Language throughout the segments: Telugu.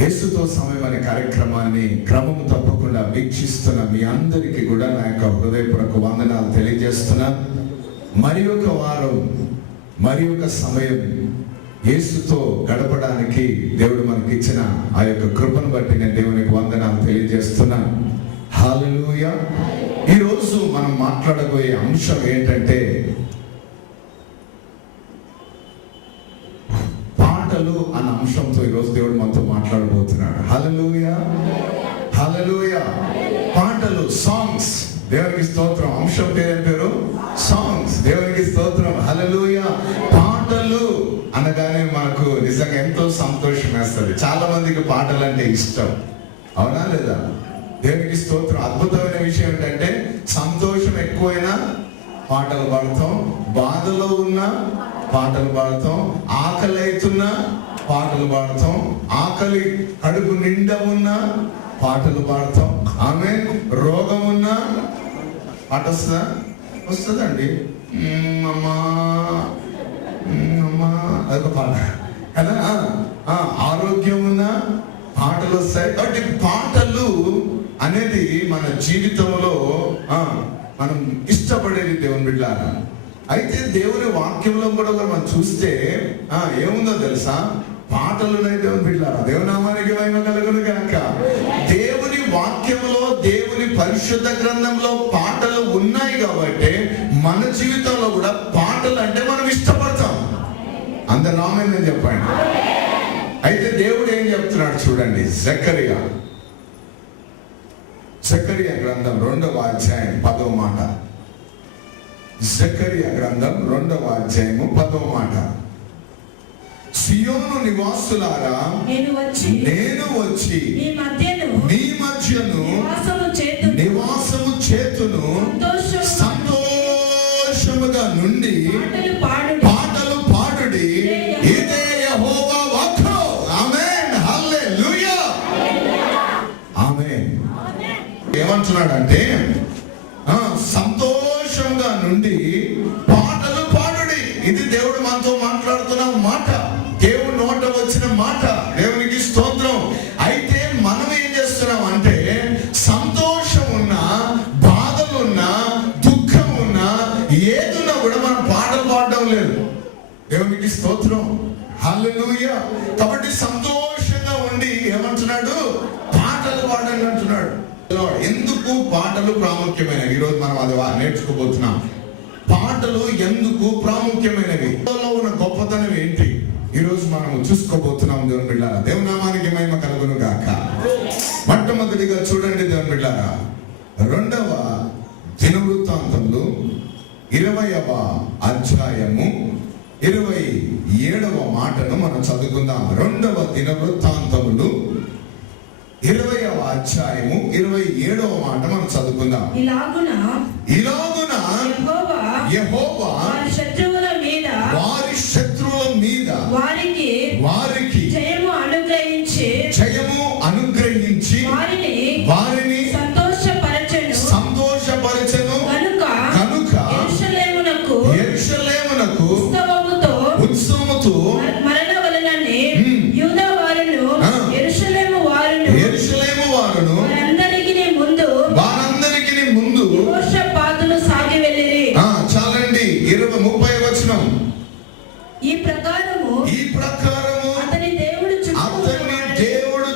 యేసుతో సమయం అనే కార్యక్రమాన్ని క్రమం తప్పకుండా వీక్షిస్తున్న మీ అందరికీ కూడా నా యొక్క హృదయపూర్వక వందనాలు తెలియజేస్తున్నా. మరి ఒక వారం, మరి ఒక సమయం యేసుతో గడపడానికి దేవుడు మనకి ఇచ్చిన ఆ యొక్క కృపను బట్టి నేను దేవునికి వందనాలు తెలియజేస్తున్నా. హల్లెలూయా. ఈరోజు మనం మాట్లాడబోయే అంశం ఏంటంటే పాటలు అన్న అంశంతో ఈరోజు దేవుడు మనతో మాట్లాడబోతున్నాడు. హల్లెలూయా, హల్లెలూయా. పాటలు, సాంగ్స్. దేవునికి స్తోత్రం. అంశం పేరు సాంగ్స్. దేవునికి స్తోత్రం. హల్లెలూయా. పాటలు అనగానే మనకు నిజంగా ఎంతో సంతోషం వేస్తుంది. చాలా మందికి పాటలు అంటే ఇష్టం, అవునా లేదా? దేవునికి స్తోత్రం. అద్భుతమైన విషయం ఏంటంటే సంతోషం ఎక్కువైనా పాటలు పాడతాం, బాధలో ఉన్న పాటలు పాడతాం, ఆకలి అవుతున్నా పాటలు పాడతాం, ఆకలి కడుపు నిండా ఉన్నా పాటలు పాడతాం. ఆమె రోగం ఉన్నా పాట వస్తుందా? వస్తుందండి. అమ్మా అమ్మా అదొక పాట కదా. ఆరోగ్యం ఉన్నా పాటలు వస్తాయి. కాబట్టి పాటలు అనేది మన జీవితంలో మనం ఇష్టపడేది దేవుని బిడ్డలారా. అయితే దేవుని వాక్యంలో కూడా మనం చూస్తే ఏముందో తెలుసా? పాటలు ఉన్నాయి దేవుని బిడ్డలారా. దేవుని నామానికి మహిమ కలుగును గాక. దేవుని వాక్యంలో, దేవుని పరిశుద్ధ గ్రంథంలో పాటలు ఉన్నాయి కాబట్టి మన జీవితంలో కూడా పాటలు అంటే మనం ఇష్టపడతాం. అందరు నామని చెప్పండి. అయితే దేవుడు ఏం చెప్తున్నాడు చూడండి. జకరియా గ్రంథం 2వ అధ్యాయం 10వ మాట. జకరియా గ్రంథం 2వ అధ్యాయము 10వ మాట. సియోను నివాసులారా, నేను వచ్చి మీ మధ్యను నివాసము చేతును, సంతోషముగా నుండి పాటలు పాడుడి. ఇదే యెహోవా వాక్కు. ఆమేన్, హల్లెలూయా, ఆమేన్. ఏమంటున్నాడంటే సంతోషంగా నుండి పాటలు పాడుడి. ఇది దేవుడు మనతో మాట్లాడుతున్న మాట, దేవుడు నోట వచ్చిన మాట. దేవునికి స్తోత్రం. అయితే మనం ఏం చేస్తున్నాం అంటే సంతోషం ఉన్నా, బాధలున్నా, దుఃఖం ఉన్నా, ఏదున్నా కూడా మనం పాటలు పాడడం లేదు. దేవునికి స్తోత్రం. హల్లెలూయా. కాబట్టి సంతోషంగా ఉండి ఏమంటున్నాడు? పాటలు పాడండి అంటున్నాడు. ఎందుకు పాటలు ప్రాముఖ్యమైనవి? ఈరోజు మనం అది నేర్చుకోబోతున్నాం. పాటలు ఎందుకు ప్రాముఖ్యమైనవి, ఉన్న గొప్పతనం ఏంటి, ఈరోజు మనం చూసుకోబోతున్నాం. దేవుని బిడ్డలారా, దేవుని నామానికి మహిమ కలుగును గాక. మొట్టమొదటిగా చూడండి దేవుని బిడ్డలారా, 2వ దినవృత్తాంతములు 20వ అధ్యాయము 27వ మాటను మనం చదువుకుందాం. 2వ దినవృత్తాంతములు 20వ అధ్యాయము 27వ మాట మనం చదువుకుందాం. ఇలాగున యెహోవా వారి శత్రువుల మీద వారికి జయము అనుగ్రహించి వారిని సంతోషపరచెను కనుక యెరూషలేమునకు ఉత్సవముతో వారందరికీ ముందు చాలండి. 30వ వచనం. ఈ ప్రకారము అతని దేవుడు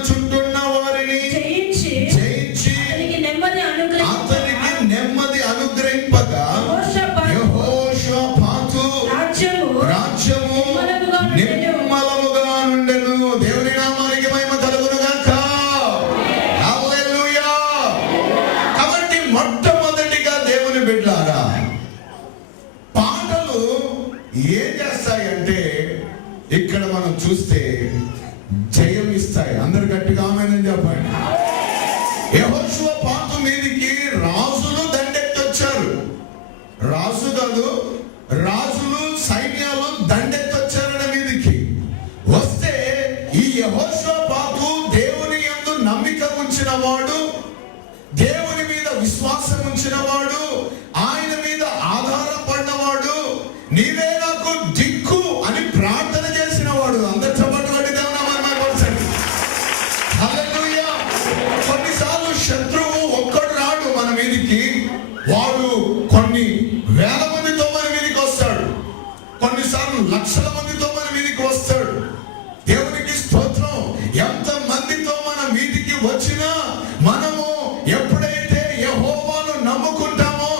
చుట్టూన్న వారిని ఎంత మందితో మన మీదికి వచ్చినా మనము ఎప్పుడైతే యెహోవాను నమ్ముకుంటామో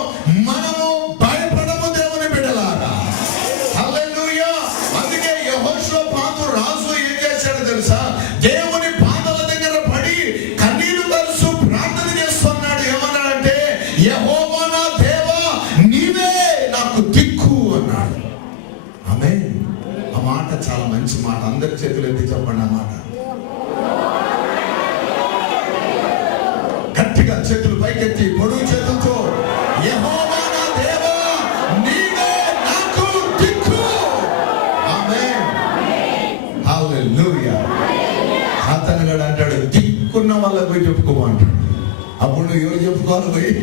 మనము భయపడము దేవుని బిడ్డలారా. హల్లెలూయా. అందుకే యెహోషాపాతు రాజు ఏం చేశాడో తెలుసా? దేవుని పాదాల దగ్గర పడి కన్నీళ్లు కలుసు ప్రార్థన చేస్తున్నాడు. ఏమన్నాడంటే, యెహోవా నా దేవా, నీవే నాకు దిక్కు అన్నాడు. ఆమేన్. ఆ మాట చాలా మంచి మాట. అందరి చేతులు ఎత్తి చెప్పండి ఆ మాట. గట్టిగా చేతులు పైకెత్తి పొడుగు చేతులతో, యెహోవా నా దేవా, నీవే నాకు దిక్కు. ఆమేన్. హల్లెలూయా. సాతానుగాడు అంటాడు, దిక్కున్న వాళ్ళకి పోయి చెప్పుకో అంటాడు. అప్పుడు నువ్వు ఎవరు చెప్పుకోవాలి పోయి?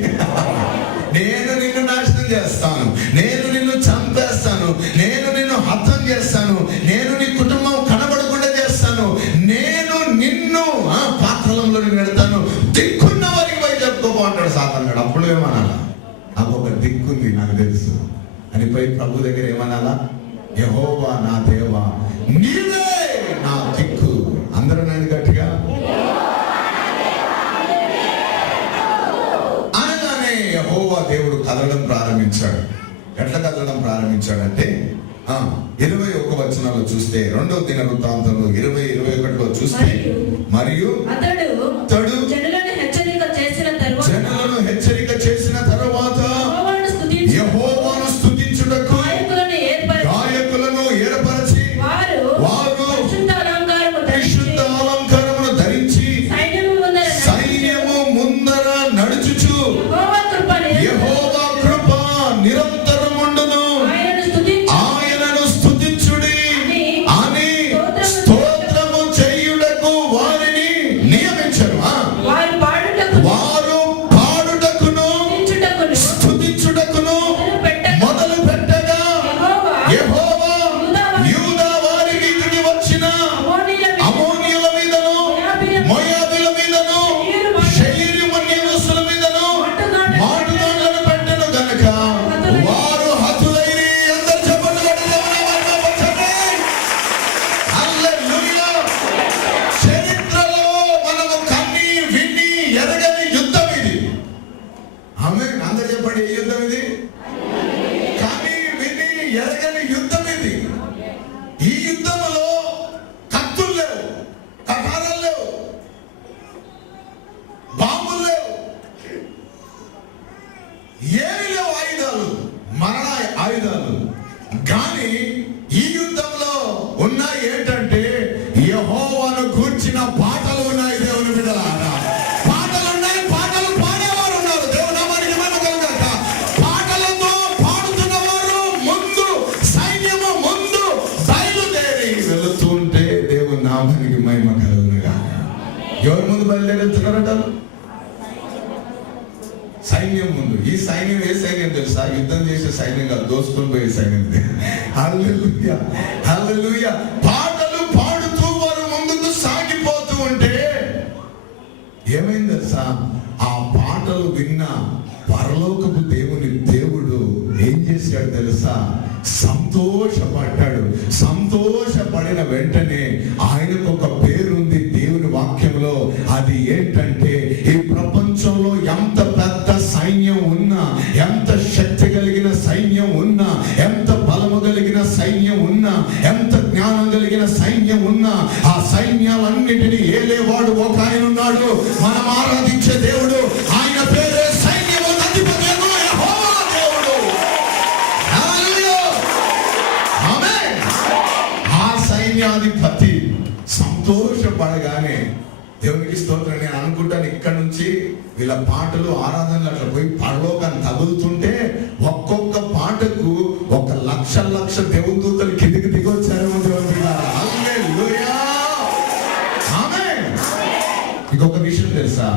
నేను నిన్ను నాశనం చేస్తాను, నేను నిన్ను చంపేస్తాను, నేను నిన్ను హతం చేస్తాను, నేను నీ కుటుంబం కనబడకుండా చేస్తాను, నేను నిన్ను పాత్రలంలో పెడతాను, దిక్కున్న వారికి పోయి చెప్పుకో అంటాడు సాతానుగాడు. అప్పుడు ఏమనాలా? నాకు ఒక దిక్కుంది, నాకు తెలుసు అని పోయి ప్రభు దగ్గర ఏమనాలా? యెహోవా నా దేవా, నీవే నా దిక్కు. అందరూ నేను గట్టిగా అనగానే యెహోవా దేవుడు కదలడం ప్రారంభించాడు. ఎట్లా కదలడం ప్రారంభించాడంటే 21వ వచనంలో చూస్తే, 2వ దినవృత్తాంతంలో 20:21లో చూస్తే, మరియు అతడు జనులను హెచ్చరిక చేసిన తరువాత యెహోవాను స్తుతించుటకు గాయకులను ఏర్పరచి వారు పరిశుద్ధ అలంకారమును ధరించి సైన్యము ముందర నడుచుచు యెహోవా కృప నిరంతరముండును, ఆయనను స్తుతించుడి అని స్తోత్రము చేయుటకు వారిని నియమించరు. వారు పాడుటకును స్తుతించుటకును మొదలు పెట్టగా యెహోవా యూదా వారి మీదికి వచ్చిన అమోనీయుల మీదను, మోయాబీయుల మీదను, షెయీరీమన్యవసుల మీదను మాటుగాళ్ళను పెట్టెను గనుక వారు హతులైరి. అందరూ చెప్పండి గట్టిగా. హల్లెలూయా. చరిత్రలో మనము కన్ని విని ఎరగని యుద్ధం ఇది. ఆమేన్. అందరూ చెప్పండి, ఏ యుద్ధం ఇది? కన్ని విని ఎరగని యుద్ధం ఇది. ఈ యుద్ధంలో కత్తులు లేవు, కటారాలు లేవు, బాంబులు లేవు, ఏమి లేవు ఆయుధాలు, మరణ ఆయుధాలు. కానీ ఈ యుద్ధంలో ఉన్నాయి ఏంటంటే యెహోవాను గూర్చిన పాటలు ఉన్నాయి. దేవుని బిడ్డలారా, పాటలు ఉన్నాయి, పాటలు పాడేవారు ఉన్నారు. దేవుని నామానికి మహిమ కలుగాక. పాటలతో పాడుతున్నవారు ముందు, సైన్యము ముందు బయలుదేరి వెళుతుంటే దేవుని నామానికి మహిమ కలుగునుగా. ఎవరి ముందు బయలుదేరి వెళ్తున్నారట? సైన్యం ముందు. ఈ సైన్యం ఏ సైన్యం తెలుసా? యుద్ధం చేసే సైన్యం కాదు, దోసుకొని పోయే సైన్యం. హల్లెలూయా, హల్లెలూయా. పాటలు పాడుతూ వారు ముందుకు సాగిపోతూ ఉంటే ఏమైంది తెలుసా? ఆ పాటలు విన్న పరలోకపు దేవుడు ఏం చేశాడు తెలుసా? సంతోషపడ్డాడు. సంతోషపడిన వెంటనే ఆయనకు ఒక పేరుంది దేవుని వాక్యంలో. అది ఏంటంటే, ఈ ప్రపంచంలో ఎంత పెద్ద సైన్యం ఉన్నా, ఎంత శక్తి కలిగిన సైన్యం ఉన్నా, ఎంత బలము కలిగిన సైన్యం ఉన్నా, ఎంత జ్ఞానం కలిగిన సైన్యం ఉన్నా, ఆ సైన్యాలన్నిటినీ ఏలేవాడు ఒక ఆయన ఉన్నాడు. మనం ఆరాధించే దేవుడు, ఆయన పేరే సైన్యము అధిపతి యెహోవా దేవుడు. హల్లెలూయా. ఆమేన్. ఆ సైన్యాధిపతి సంతోషపడగానే దేవునికి స్తోత్రం. నేను అనుకుంటాను, ఇక్కడ నుంచి వీళ్ళ పాటలు ఆరాధనలు అట్లా పోయి పరలోకాన్ని తగులుతుంటే ఒక్కొక్క పాటకు 1,00,000 దేవుని దూతలు కిందికి దిగొచ్చారేమో. హల్లెలూయా. ఆమేన్. ఇంకొక విషయం తెలుసా?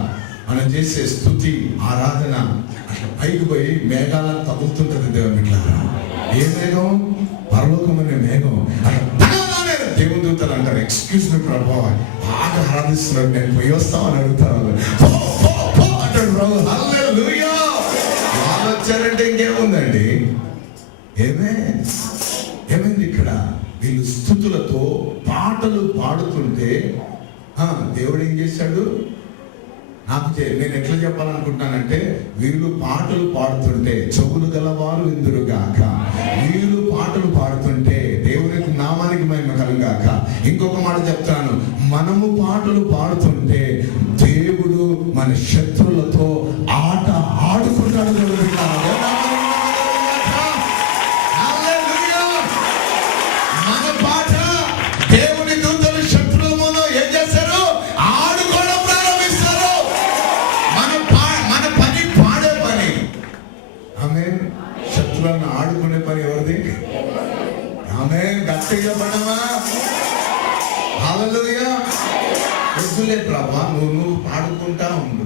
మనం చేసే స్తుతి ఆరాధన అట్లా పైకి పోయి మేఘాలను తగులుతుంటది. దేవుని బిడ్డలారా, ఏ మేఘం? పరలోకం అనే మేఘం. అట్లా దేవుని దూతలు అంటారు, ఎక్స్క్యూజ్ మీ ప్రభు, బాగా ఆరాధిస్తున్నాడు, నేను పోయి వస్తామని అడుగుతాను అంటాడు ప్రభు. హల్లెలూయా. వాళ్ళు వచ్చారంటే ఇంకేముందండి? ఏమైంది ఇక్కడ? వీళ్ళు స్తుతులతో పాటలు పాడుతుంటే దేవుడు ఏం చేశాడు? నేను ఎట్లా చెప్పాలనుకుంటున్నానంటే, వీళ్ళు పాటలు పాడుతుంటే చెవులు గలవారు విందురుగాక. వీళ్ళు పాటలు పాడుతుంటే దేవునికి నామానికి మహిమ కలుగాక. ఇంకొక మాట చెప్తాను, మనము పాటలు పాడుతుంటే దేవుడు మన శత్రులతో ఆట ఆడుకుంటాడు. మన పాట దేవుని దూతలు శత్రుల ముందు ఏం చేస్తారు? ఆడుకోవడం ప్రారంభిస్తారు. మన పని పాడే పని. ఆమేన్. శత్రులను ఆడుకునే పని ఎవరిది? ఆమేన్. గట్టిగా పడమా. హల్లెలూయా. వద్దులే ప్రభా, నువ్వు పాడుకుంటా ఉండు,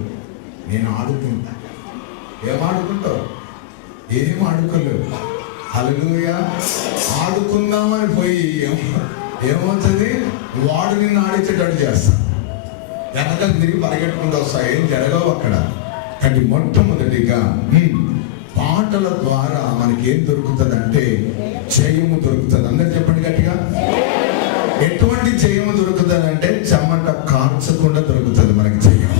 నేను ఆడుకుంటా. ఏం ఆడుకుంటావు? ఏం ఆడుకోలేవు. హల్లెలూయా. ఆడుకుందామని పోయి ఏమవుతుంది? వాడు నిన్ను ఆడించేటట్టు చేస్తా. వెనకలు తిరిగి పరిగెట్టుకుంటూ వస్తా. ఏం జరగవు అక్కడ. కానీ మొట్టమొదటిగా పాటల ద్వారా మనకి ఏం దొరుకుతుంది అంటే జయము దొరుకుతుంది. అందరు చెప్పండి గట్టిగా. ఎటువంటి జయము దొరుకుతుంది అంటే చెమట కార్చకుండా దొరుకుతుంది మనకి జయం.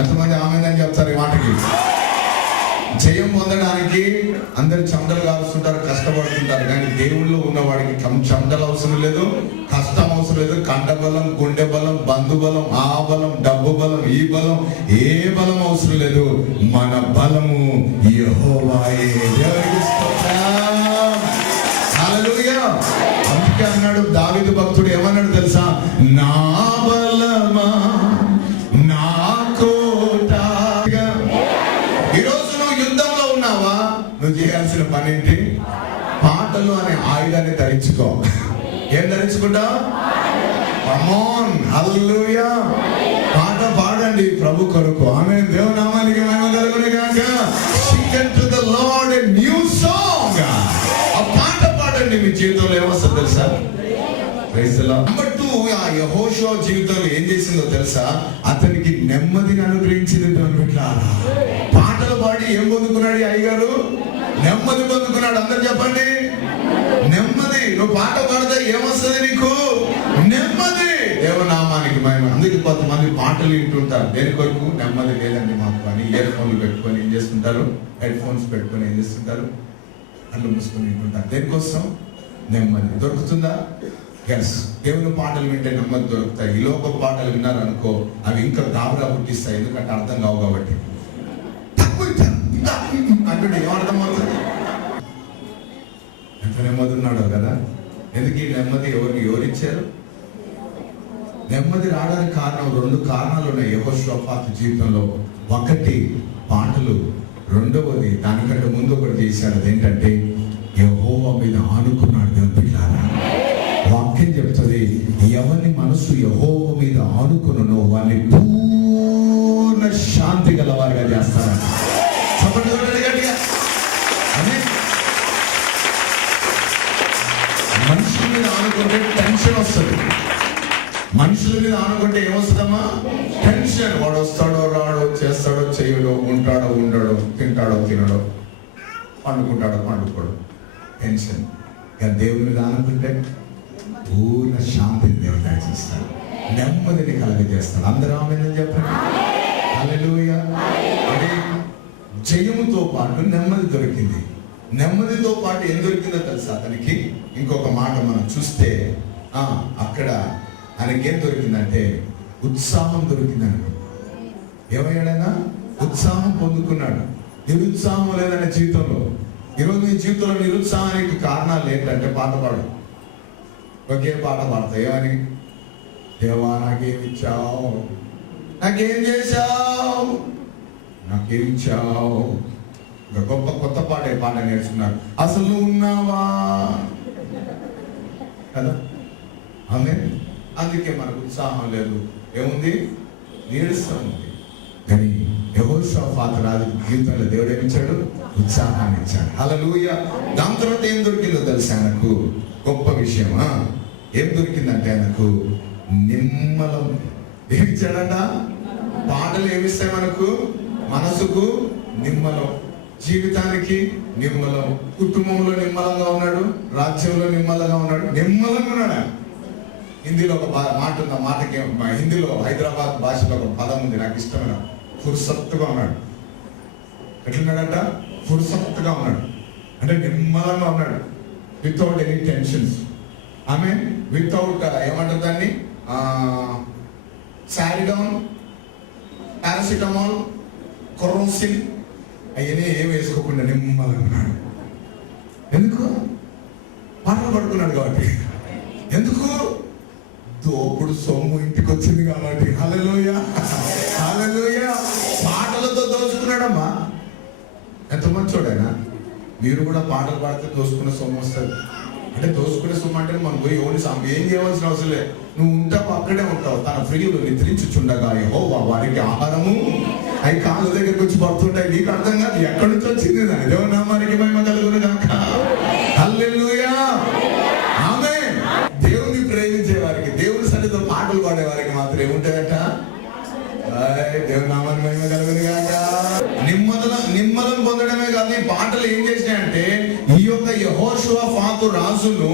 ఎంతమంది ఆమెనని చెప్తారు ఈ మాటకి? జయం పొందడానికి అందరు చెమటలు కాల్చుంటారు, కష్టపడుతుంటారు. కానీ దేవుళ్ళు ఉన్నవాడికి చెమటలు అవసరం లేదు, కష్టం అవసరం లేదు. కండబలం, గుండె బలం, బంధు బలం, ఆ బలం, డబ్బు బలం, ఈ బలం, ఏ బలం అవసరం లేదు. మన బలము యెహోవాయే. దేవునికి స్తోత్రం. హల్లెలూయా. అందుకే అన్నాడు దావీదు భక్తుడు, ఏమన్నాడు తెలుసా? నా బలమా, నా కోట. ఈరోజు నువ్వు యుద్ధంలో ఉన్నావా? నువ్వు చేయాల్సిన పని ఏంటి? పాటలు అనే ఆయుధాన్ని ధరించుకో. ఏం ధరించుకుంటావు? హల్లెలూయా. పాట పాడండి ప్రభు కొరకు. ఆమేన్. దేవుని నామానికి మహిమ కలుగును గాక. Sing unto the Lord a new song. ఆ పాట పాడండి. మీ జీవితంలో ఏమొస్తుందో తెలుసా? Praise the lord. నంబర్ 2, ఆ యెహోషువ జీవితంలో ఏం చేసిందో తెలుసా? అతనికి నెమ్మదిని అనుగ్రహించింది. పాటలు పాడి ఏం పొందుకున్నాడు ఈ అయ్యగారు? నెమ్మది పొందుకున్నాడు. అందరు చెప్పండి, నెమ్మది. నువ్వు పాట పాడితే ఏమొస్తుంది నీకు? నెమ్మది. దేవనామానికి మహిమ. అందుకే కొంతమంది పాటలు వింటుంటారు. దేని కొరకు? నెమ్మది లేదండి మాకు అని ఇయర్ ఫోన్లు పెట్టుకొని ఏం చేస్తుంటారు? హెడ్ ఫోన్స్ పెట్టుకొని ఏం చేస్తుంటారు? కళ్ళు మూసుకొని వింటుంటారు. దేనికోసం? నెమ్మది. దొరుకుతుందా? ఎస్. దేవుని పాటలు వింటే నెమ్మది దొరుకుతాయి. ఈ లోక పాటలు విన్నారనుకో, అవి ఇంకా గాబరా పుట్టిస్తాయి. ఎందుకంటే అర్థం కావు కాబట్టి. అంటే ఏమర్థం అవుతుంది? ఎంత నెమ్మది ఉన్నాడో కదా. ఎందుకు ఈ నెమ్మది ఎవరిచ్చారు? నెమ్మది రావడానికి కారణం 2 కారణాలు ఉన్నాయి యెహోషాపాతు జీవితంలో. ఒకటి పాటలు, రెండవది దానికంటే ముందు ఒకటి చేశాడు. అదేంటంటే యెహోవా మీద ఆనుకున్నాడు. దేవుని బిడ్డలారా, వాక్యం చెప్తుంది, ఎవరిని మనసు యెహోవా మీద ఆనుకున్నో వారిని పూర్ణ శాంతి గలవారిగా చేస్తారని. మనుషుల మీద ఆనుకుంటే టెన్షన్ వస్తుంది. మనుషుల మీద ఆనుకుంటే ఏమొస్తుందమ్మా? టెన్షన్. వాడు వస్తాడో రాడో, చేస్తాడో చేయడో, ఉంటాడో ఉండడో, తింటాడో తినడో, పండుకుంటాడో పండుకోడు, టెన్షన్. ఇక దేవుని మీద ఆనుకుంటే పూర్ణ శాంతిని దేవుడు దయచేస్తాడు, నెమ్మదిని కలగజేస్తాడు. అందరూ ఆమేన్ చెప్పండి. హల్లెలూయా. అంటే జయముతో పాటు నెమ్మది దొరికింది. నెమ్మదితో పాటు ఏం దొరికిందో తెలుసా అతనికి? ఇంకొక మాట మనం చూస్తే అక్కడ ఆయనకేం దొరికిందంటే ఉత్సాహం దొరికిందనుకో. ఏమయ్యాడైనా? ఉత్సాహం పొందుకున్నాడు. నిరుత్సాహం లేదన్న జీవితంలో. ఈరోజు నీ జీవితంలో నిరుత్సాహానికి కారణాలు ఏంటంటే పాట పాడు. ఒకే పాట పాడతావు. ఏమని? దేవా నాకేమిచ్చావు, నాకేం చేశావు, నాకేమిచ్చావు. గొప్ప కొత్త పాట నేర్చుకున్నారు. అసలు ఉన్నావా కదా. ఆమేన్. అందుకే మనకు ఉత్సాహం లేదు. ఏముంది? నీరసం ఉంది. కానీ యెహోషాపాతు రాజు జీవితంలో దేవుడు ఏమిచ్చాడు? ఉత్సాహాన్ని ఇచ్చాడు. హల్లెలూయా. దాని తర్వాత ఏం దొరికిందో తెలుసా ఆయనకు? గొప్ప విషయం. ఏం దొరికిందంటే ఆయనకు నిమ్మలం. ఏమిచ్చాడట? పాటలు ఏమిస్తాయి మనకు? మనసుకు నిమ్మలం, జీవితానికి నిమ్మలం, కుటుంబంలో నిమ్మలంగా ఉన్నాడు, రాజ్యంలో నిమ్మలంగా ఉన్నాడు, నిమ్మలంగా ఉన్నాడు. హిందీలో ఒక మాట ఉంది. ఆ మాటకి హిందీలో హైదరాబాద్ భాషలో ఒక పదం ఉంది నాకు ఇష్టమైన, ఫుర్సత్తుగా ఉన్నాడు. ఎట్లున్నాడంట? ఫుర్సత్తుగా ఉన్నాడు అంటే నిమ్మలంగా ఉన్నాడు, వితౌట్ ఎనీ టెన్షన్స్. ఆమె వితౌట్ ఏమంటారు దాన్ని, సారిడౌన్, పారాసిటమాల్, కొరోసిన్ అవన్నీ ఏం వేసుకోకుండా నిమ్మలంగా ఉన్నాడు. ఎందుకు? పాటలు పడుకున్నాడు కాబట్టి. ఎందుకు? దోపుడు సొమ్ము ఇంటికి వచ్చింది కాబట్టి. హల్లెలూయా, హల్లెలూయా. పాటలతో దోచుకున్నాడమ్మా. ఎంత మంచోడైనా. మీరు కూడా పాటలు పాడితే దోచుకునే సొమ్ము వస్తుంది. అంటే దోచుకునే సొమ్ము అంటే మనం పోయి ఏం చేయవలసిన అవసరం లేదు. నువ్వు ఉంటావు, అక్కడే ఉంటావు. తన ప్రియులు నిద్రించుచుండగా యెహోవా వారికి ఆహారము అవి కాళ్ళ దగ్గరికి వచ్చి పడుతుంటాయి. నీకు అర్థం కాదు ఎక్కడి నుంచి వచ్చింది. దేవుని నామానికి మహిమ కలుగును గాక. హల్లెలూయా, ఆమేన్. దేవుని ప్రేమించే వారికి, దేవుని సన్నిధిలో పాటలు పాడే వారికి మాత్రం ఏముంటాయట? దేవుని నామానికి మహిమ కలుగును గాక. నిమ్మలం పొందడమే కాదు, ఈ పాటలు ఏం చేసినాయంటే ఈ యొక్క యెహోషువపాతు రాజును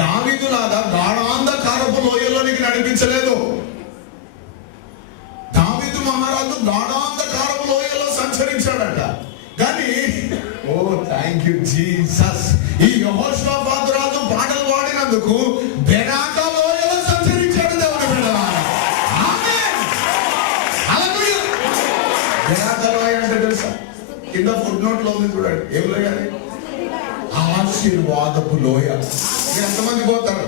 దావీదులాగా గాఢాంధకారపు లోయలోనికి నడిపించలేదు. దావీదు మహారాజు గాఢాంధకారపు లోయలో సంచరించాడట. కానీ ఓ థ్యాంక్ యూ జీసస్, ఈ యెహోషువపాతు రాజు పాటలు పాడినందుకు బెరాకా లోయలో సంచరించాడు. దేవుని బిడ్డలారా, ఆమేన్, హల్లెలూయా. బెరాకా లోయ అంటే తెలుసా? కింద ఫుట్ నోట్ లో ఉంది చూడండి. ఏం లోయ? ఆశీర్వాదపు లోయ. మీరు ఎంతమంది పోతారు?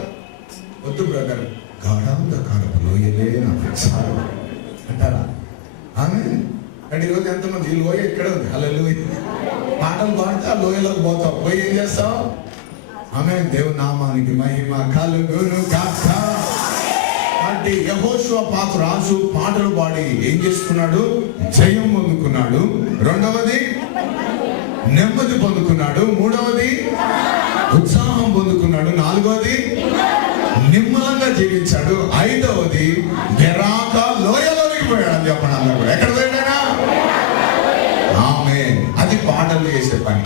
వద్దు బ్రదర్, గాఢాంధకారపు లోయలే నాకు చాలు అంటారా? ఆమేన్. అంటే ఈరోజు ఎంతమంది ఈ లోయ ఇక్కడ ఉంది? హల్లెలూయా. పాటలు పాడితే ఆ లోయలోకి పోతావు. పోయి ఏం చేస్తావు? ఆమేన్. దేవుని నామానికి మహిమ కలుగును గాక. అంటే యెహోషువపాతు రాజు పాటలు పాడి ఏం చేసుకున్నాడు? జయం పొందుకున్నాడు. రెండవది నెమ్మది పొందుకున్నాడు. మూడవది ఉత్సాహం పొందుకున్నాడు. నాలుగవది నిమ్మలంగా జీవించాడు. ఐదవది బెరాకా లోయలోకి పోయాడు. చెప్పండి అందరూ కూడా. ఎక్కడ పోయాడైనా? ఆమేన్. అది పాటలు చేసే పని.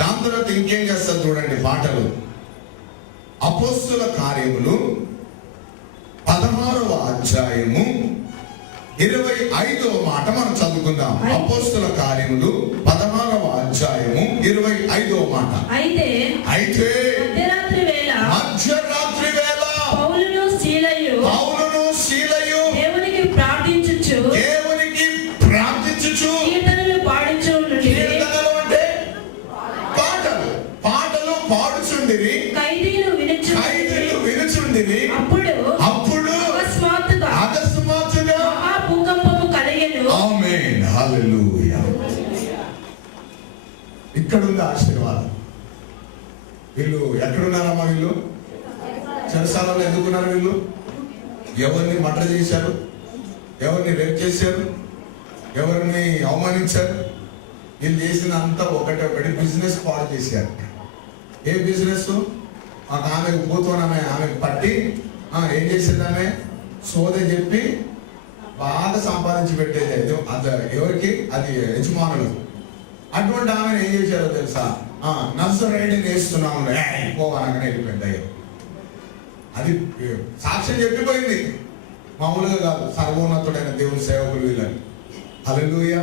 దాని తర్వాత ఇంకేం చేస్తారు చూడండి పాటలు. అపోస్తుల కార్యములు 16వ అధ్యాయము 25వ మాట మనం చదువుకుందాం. అపోస్తుల కార్యములు 16వ అధ్యాయము 25వ మాట. అయితే మధ్యరాత్రి వేళ పౌలును శీలయు దేవునికి ప్రార్థించుచు కీర్తనలు పాడుచుండిరి. కీర్తనలు అంటే పాటలు పాడుచుండిరి. ఖైదీలు వినుచుండిరి. అప్పుడు అకస్మాత్తుగా మహాభూకంపము కలిగెను. ఆమేన్, హల్లెలూయా. ఇక్కడ ఉంది ఆశీర్వాదం. వీళ్ళు ఎక్కడున్నారమ్మా? వీళ్ళు చెరసాలలో ఎందుకున్నారు? వీళ్ళు ఎవరిని మర్డర్ చేశారు? ఎవరిని రేప్ చేశారు? ఎవరిని అవమానించారు? వీళ్ళు చేసిన అంతా ఒకటి బిజినెస్ పాడు చేశారు. ఏ బిజినెస్? ఆమెకు పోతున్నామే, ఆమెకు పట్టి ఏం చేసింది? ఆమె సోద చెప్పి బాగా సంపాదించి పెట్టేది. అది ఎవరికి? అది యజమానులు. అటువంటి ఆమెను ఏం చేశారో తెలుసా? నజరేయుడిని వేస్తున్నాము పోవనగానే వెళ్ళిపోయింది. అయ్యో, అది సాక్ష్యం చెప్పిపోయింది. మామూలుగా కాదు, సర్వోన్నతుడైన దేవుని సేవకులు వీళ్ళని. హల్లెలూయా.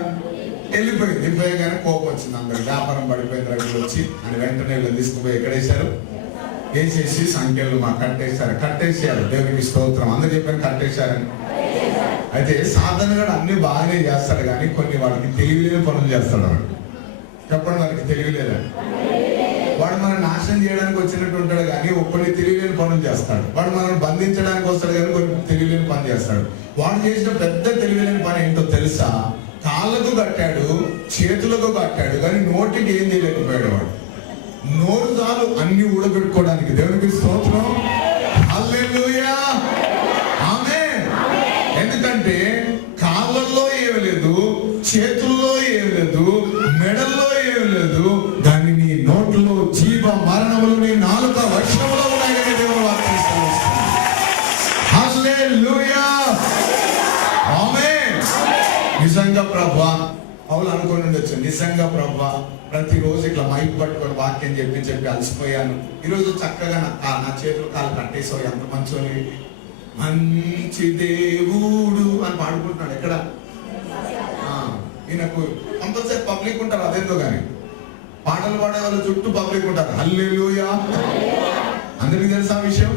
వెళ్ళిపోయింది. వెళ్ళిపోయాగానే కోపం వచ్చింది అందరికి. వ్యాపారం పడిపోయిన రైతులు వచ్చి అని వెంటనే వీళ్ళని తీసుకుపోయి ఎక్కడేశారు? వేసేసి సంఖ్యలు కట్టేసారు. దేవునికి స్తోత్రం. అందరూ చెప్పాను కట్టేశారని. అయితే సాధారణంగా అన్ని బాగానే చేస్తాడు, కానీ కొన్ని వాడికి తెలివిలేని పనులు చేస్తాడు. వాడు చెప్పండి, వాడికి తెలివిలేదని. వాడు మనం నాశనం చేయడానికి వచ్చినట్టు ఉంటాడు, కానీ కొన్ని తెలివిలేని పనులు చేస్తాడు. వాడు మనం బంధించడానికి వస్తాడు, కానీ కొన్ని తెలివిలేని పని చేస్తాడు. వాడు చేసిన పెద్ద తెలివిలేని పని ఏంటో తెలుసా? కాళ్ళకు కట్టాడు, చేతులకు కట్టాడు, కానీ నోటికి ఏం చేయలేకపోయాడు. వాడు నోరు చాలు అన్ని ఊడబెట్టుకోవడానికి. దేవునికి స్తోత్రం, హల్లెలూయా, ఆమేన్. ఎందుకంటే కాళ్ళల్లో ఏమి లేదు, చేతుల్లో ఏమి లేదు, మెడల్లో ఏమి లేదు, కానీ నీ నోట్లో జీవ మరణములు, నీ నాలుక వర్షములో ఉన్నాయని దేవుడు వాక్యం సెలవిస్తుంది. హల్లెలూయా, ఆమేన్. నిజంగా ప్రభువా, పౌలు అనుకుని ఉండొచ్చు, నిజంగా ప్రభువా ప్రతిరోజు ఇట్లా మైక్ పట్టుకొని వాక్యం చెప్పి అలసిపోయాను. ఈరోజు చక్కగా నా చేతులు కాళ్ళు కట్టేసావు, ఎంత మంచోని మంచి దేవుడు అని పాడుకుంటున్నాడు. ఎక్కడ ఈయనకు కంపల్సరీ పబ్లిక్ ఉంటారు, అదేందో కానీ పాటలు పాడే వాళ్ళ చుట్టూ పబ్లిక్ ఉంటారు. హల్లెలూయా. అందరికీ తెలుసా విషయం?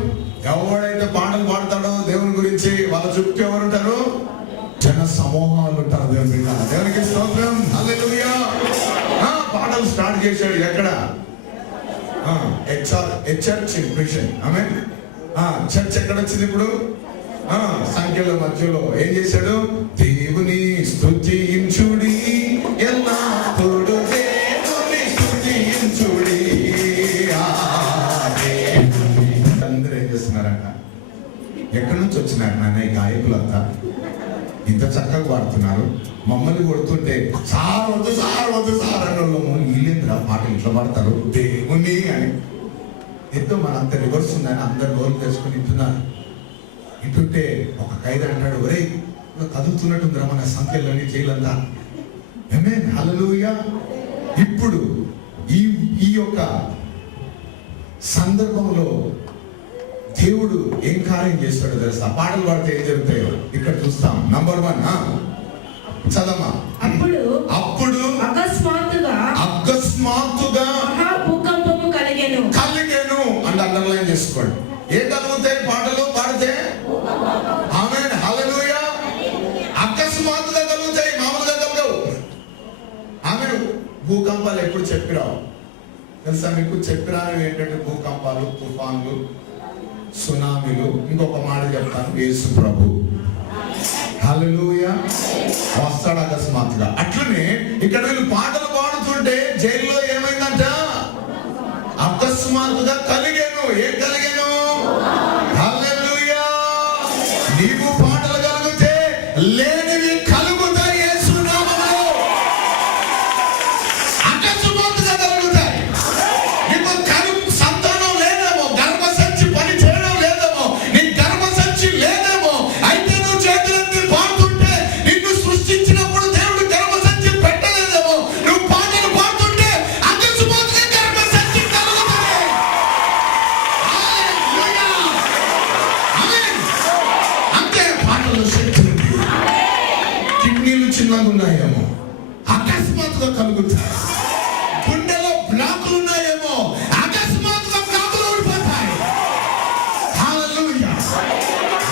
ఎవడైతే పాటలు పాడతాడో దేవుని గురించి వాళ్ళ చుట్టూ ఎవరు ఉంటారు? జన సమూహాలు ఉంటారు. దేవునికి స్తోత్రం. హల్లెలూయా. పాటలు స్టార్ట్ చేశాడు. ఎక్కడ? Church impression. ఆమె చర్చ్ ఎక్కడ వచ్చింది ఇప్పుడు? సంఖ్యల మధ్యలో ఏం చేశాడు? దేవుని స్తుతించుడి ఎల్లప్పుడూ దేవుని స్తుతించుడి. అందరూ ఏం చేస్తున్నారంట? ఎక్కడి నుంచి వచ్చినారు నాన్న ఈ గాయకులంతా? ఇంత చక్కగా పాడుతున్నారు. మమ్మల్ని కొడుతుంటే సార్ వద్దు సార్ వద్దు సార్ అన్నోళ్ళు వీళ్ళేంద్రా పాటలు ఇట్లా పాడతారు దేవుని అని. ఎంతో మనంత రివర్స్ ఉందని అందరు గోలు తెలుసుకుని ఇంటున్నారు. ఇంటుంటే ఒక ఖైదీ అంటాడు, ఒరే కదులుతున్నట్టుందిరా మన సంఖ్యలన్నీ జైలంతా. ఆమేన్. హల్లెలూయా. ఇప్పుడు ఈ యొక్క సందర్భంలో దేవుడు ఏం కార్యం చేస్తాడో తెలుసా? పాటలు పాడితే ఏం జరుగుతాయో ఇక్కడ చూస్తాం. నంబర్ 1 చదమ్మా. అప్పుడు అకస్మాత్తుగా భూకంపము కలిగెను అంటే అండర్లైన్ చేసుకోండి. ఏం కలుగుతాయి పాటలు పాడితే? ఆమేన్. హల్లెలూయా. అకస్మాత్తుగా కలుగుతాయి, మామూలుగా కలగవు. ఆమేన్. భూకంపాలు ఎప్పుడు చెప్పిరావు తెలుసా మీకు? చెప్పిరాని ఏంటంటే భూకంపాలు, తుఫాన్లు, సునామీలు. ఇంకొక మాట చెప్తాను, యేసు ప్రభు. హల్లెలూయా. వస్తాడు అకస్మాత్తుగా. అట్లనే ఇక్కడ వీళ్ళు పాటలు పాడుతుంటే జైల్లో ఏమైందంట? అకస్మాత్తుగా కలిగాను. ఏం కలిగాను? హల్లెలూయా. నీవు పాటలు కలిగితే లేనివి కలుగుతాయి. యేసు నామములో అకస్మాత్తుగా కలుగుతాయి. నీకు సంతానం లేదేమో, గర్భసంచి పని చేయడం లేదేమో, నీ గర్భసంచి లేదేమో, అయితే నువ్వు చేతులెత్తి పాడుతుంటే నిన్ను సృష్టించినప్పుడు దేవుడు గర్భసంచి పెట్టలేదేమో, నువ్వు పాటలు పాడుతుంటే అకస్మాత్తుగా గర్భసంచి కలుగుతాయి. హల్లెలూయా. ఆమేన్. అంతే, పాటలు శక్తి ఉంది. కిడ్నీలు చిన్నగా ఉన్నాయేమో, అకస్మాత్తుగా కలుగుతాయి. గుండెలో బ్లాకులు ఉన్నాయేమో, అకస్మాత్తుగా బ్లాకులు ఊడిపోతాయి. హల్లెలూయా.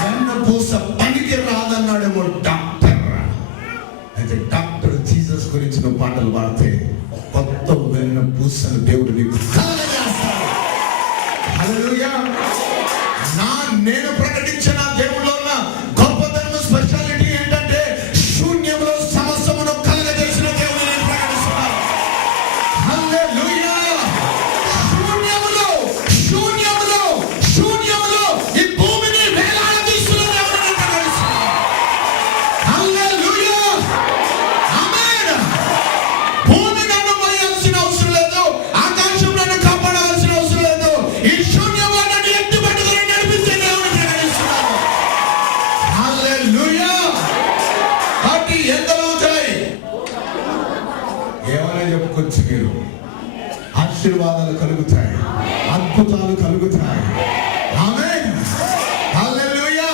వెన్నపూస పనికి రాదన్నాడేమో డాక్టర్. అయితే డాక్టర్ జీసస్ గురించి నువ్వు పాటలు పాడితే కొత్త వెన్నపూసను దేవుడు నీకు కలగజేస్తాడు. హల్లెలూయా. నేను ప్రకటించిన దేవుడిలో ఉన్న గొప్పతనం, స్పెషాలిటీ ఏంటంటే శూన్యంలో సమస్తమును కలగజేసిన దేవుడు నేను ప్రకటిస్తున్నాను. హల్లెలూయా. శూన్యములో శూన్యములో శూన్యములో ఈ భూమిని వేలాడదీస్తున్న దేవుడు నేను ప్రకటిస్తున్నాను. హల్లెలూయా. ఆమేన్. భూమి నన్ను మోయాల్సిన అవసరం లేదు, ఆకాశం నన్ను కాపాడాల్సిన అవసరం లేదు. ఈ శూన్యంలో నన్ను ఎత్తి పట్టుకుని నడిపించే దేవుడు ప్రకటిస్తున్నాను. హల్లెలూయా. వాటి ఏం కలుగుతాయి? ఏమైనా చెప్పుకోవచ్చు మీరు. ఆశీర్వాదాలు కలుగుతాయి, అద్భుతాలు కలుగుతాయి. ఆమేన్. హల్లెలూయా.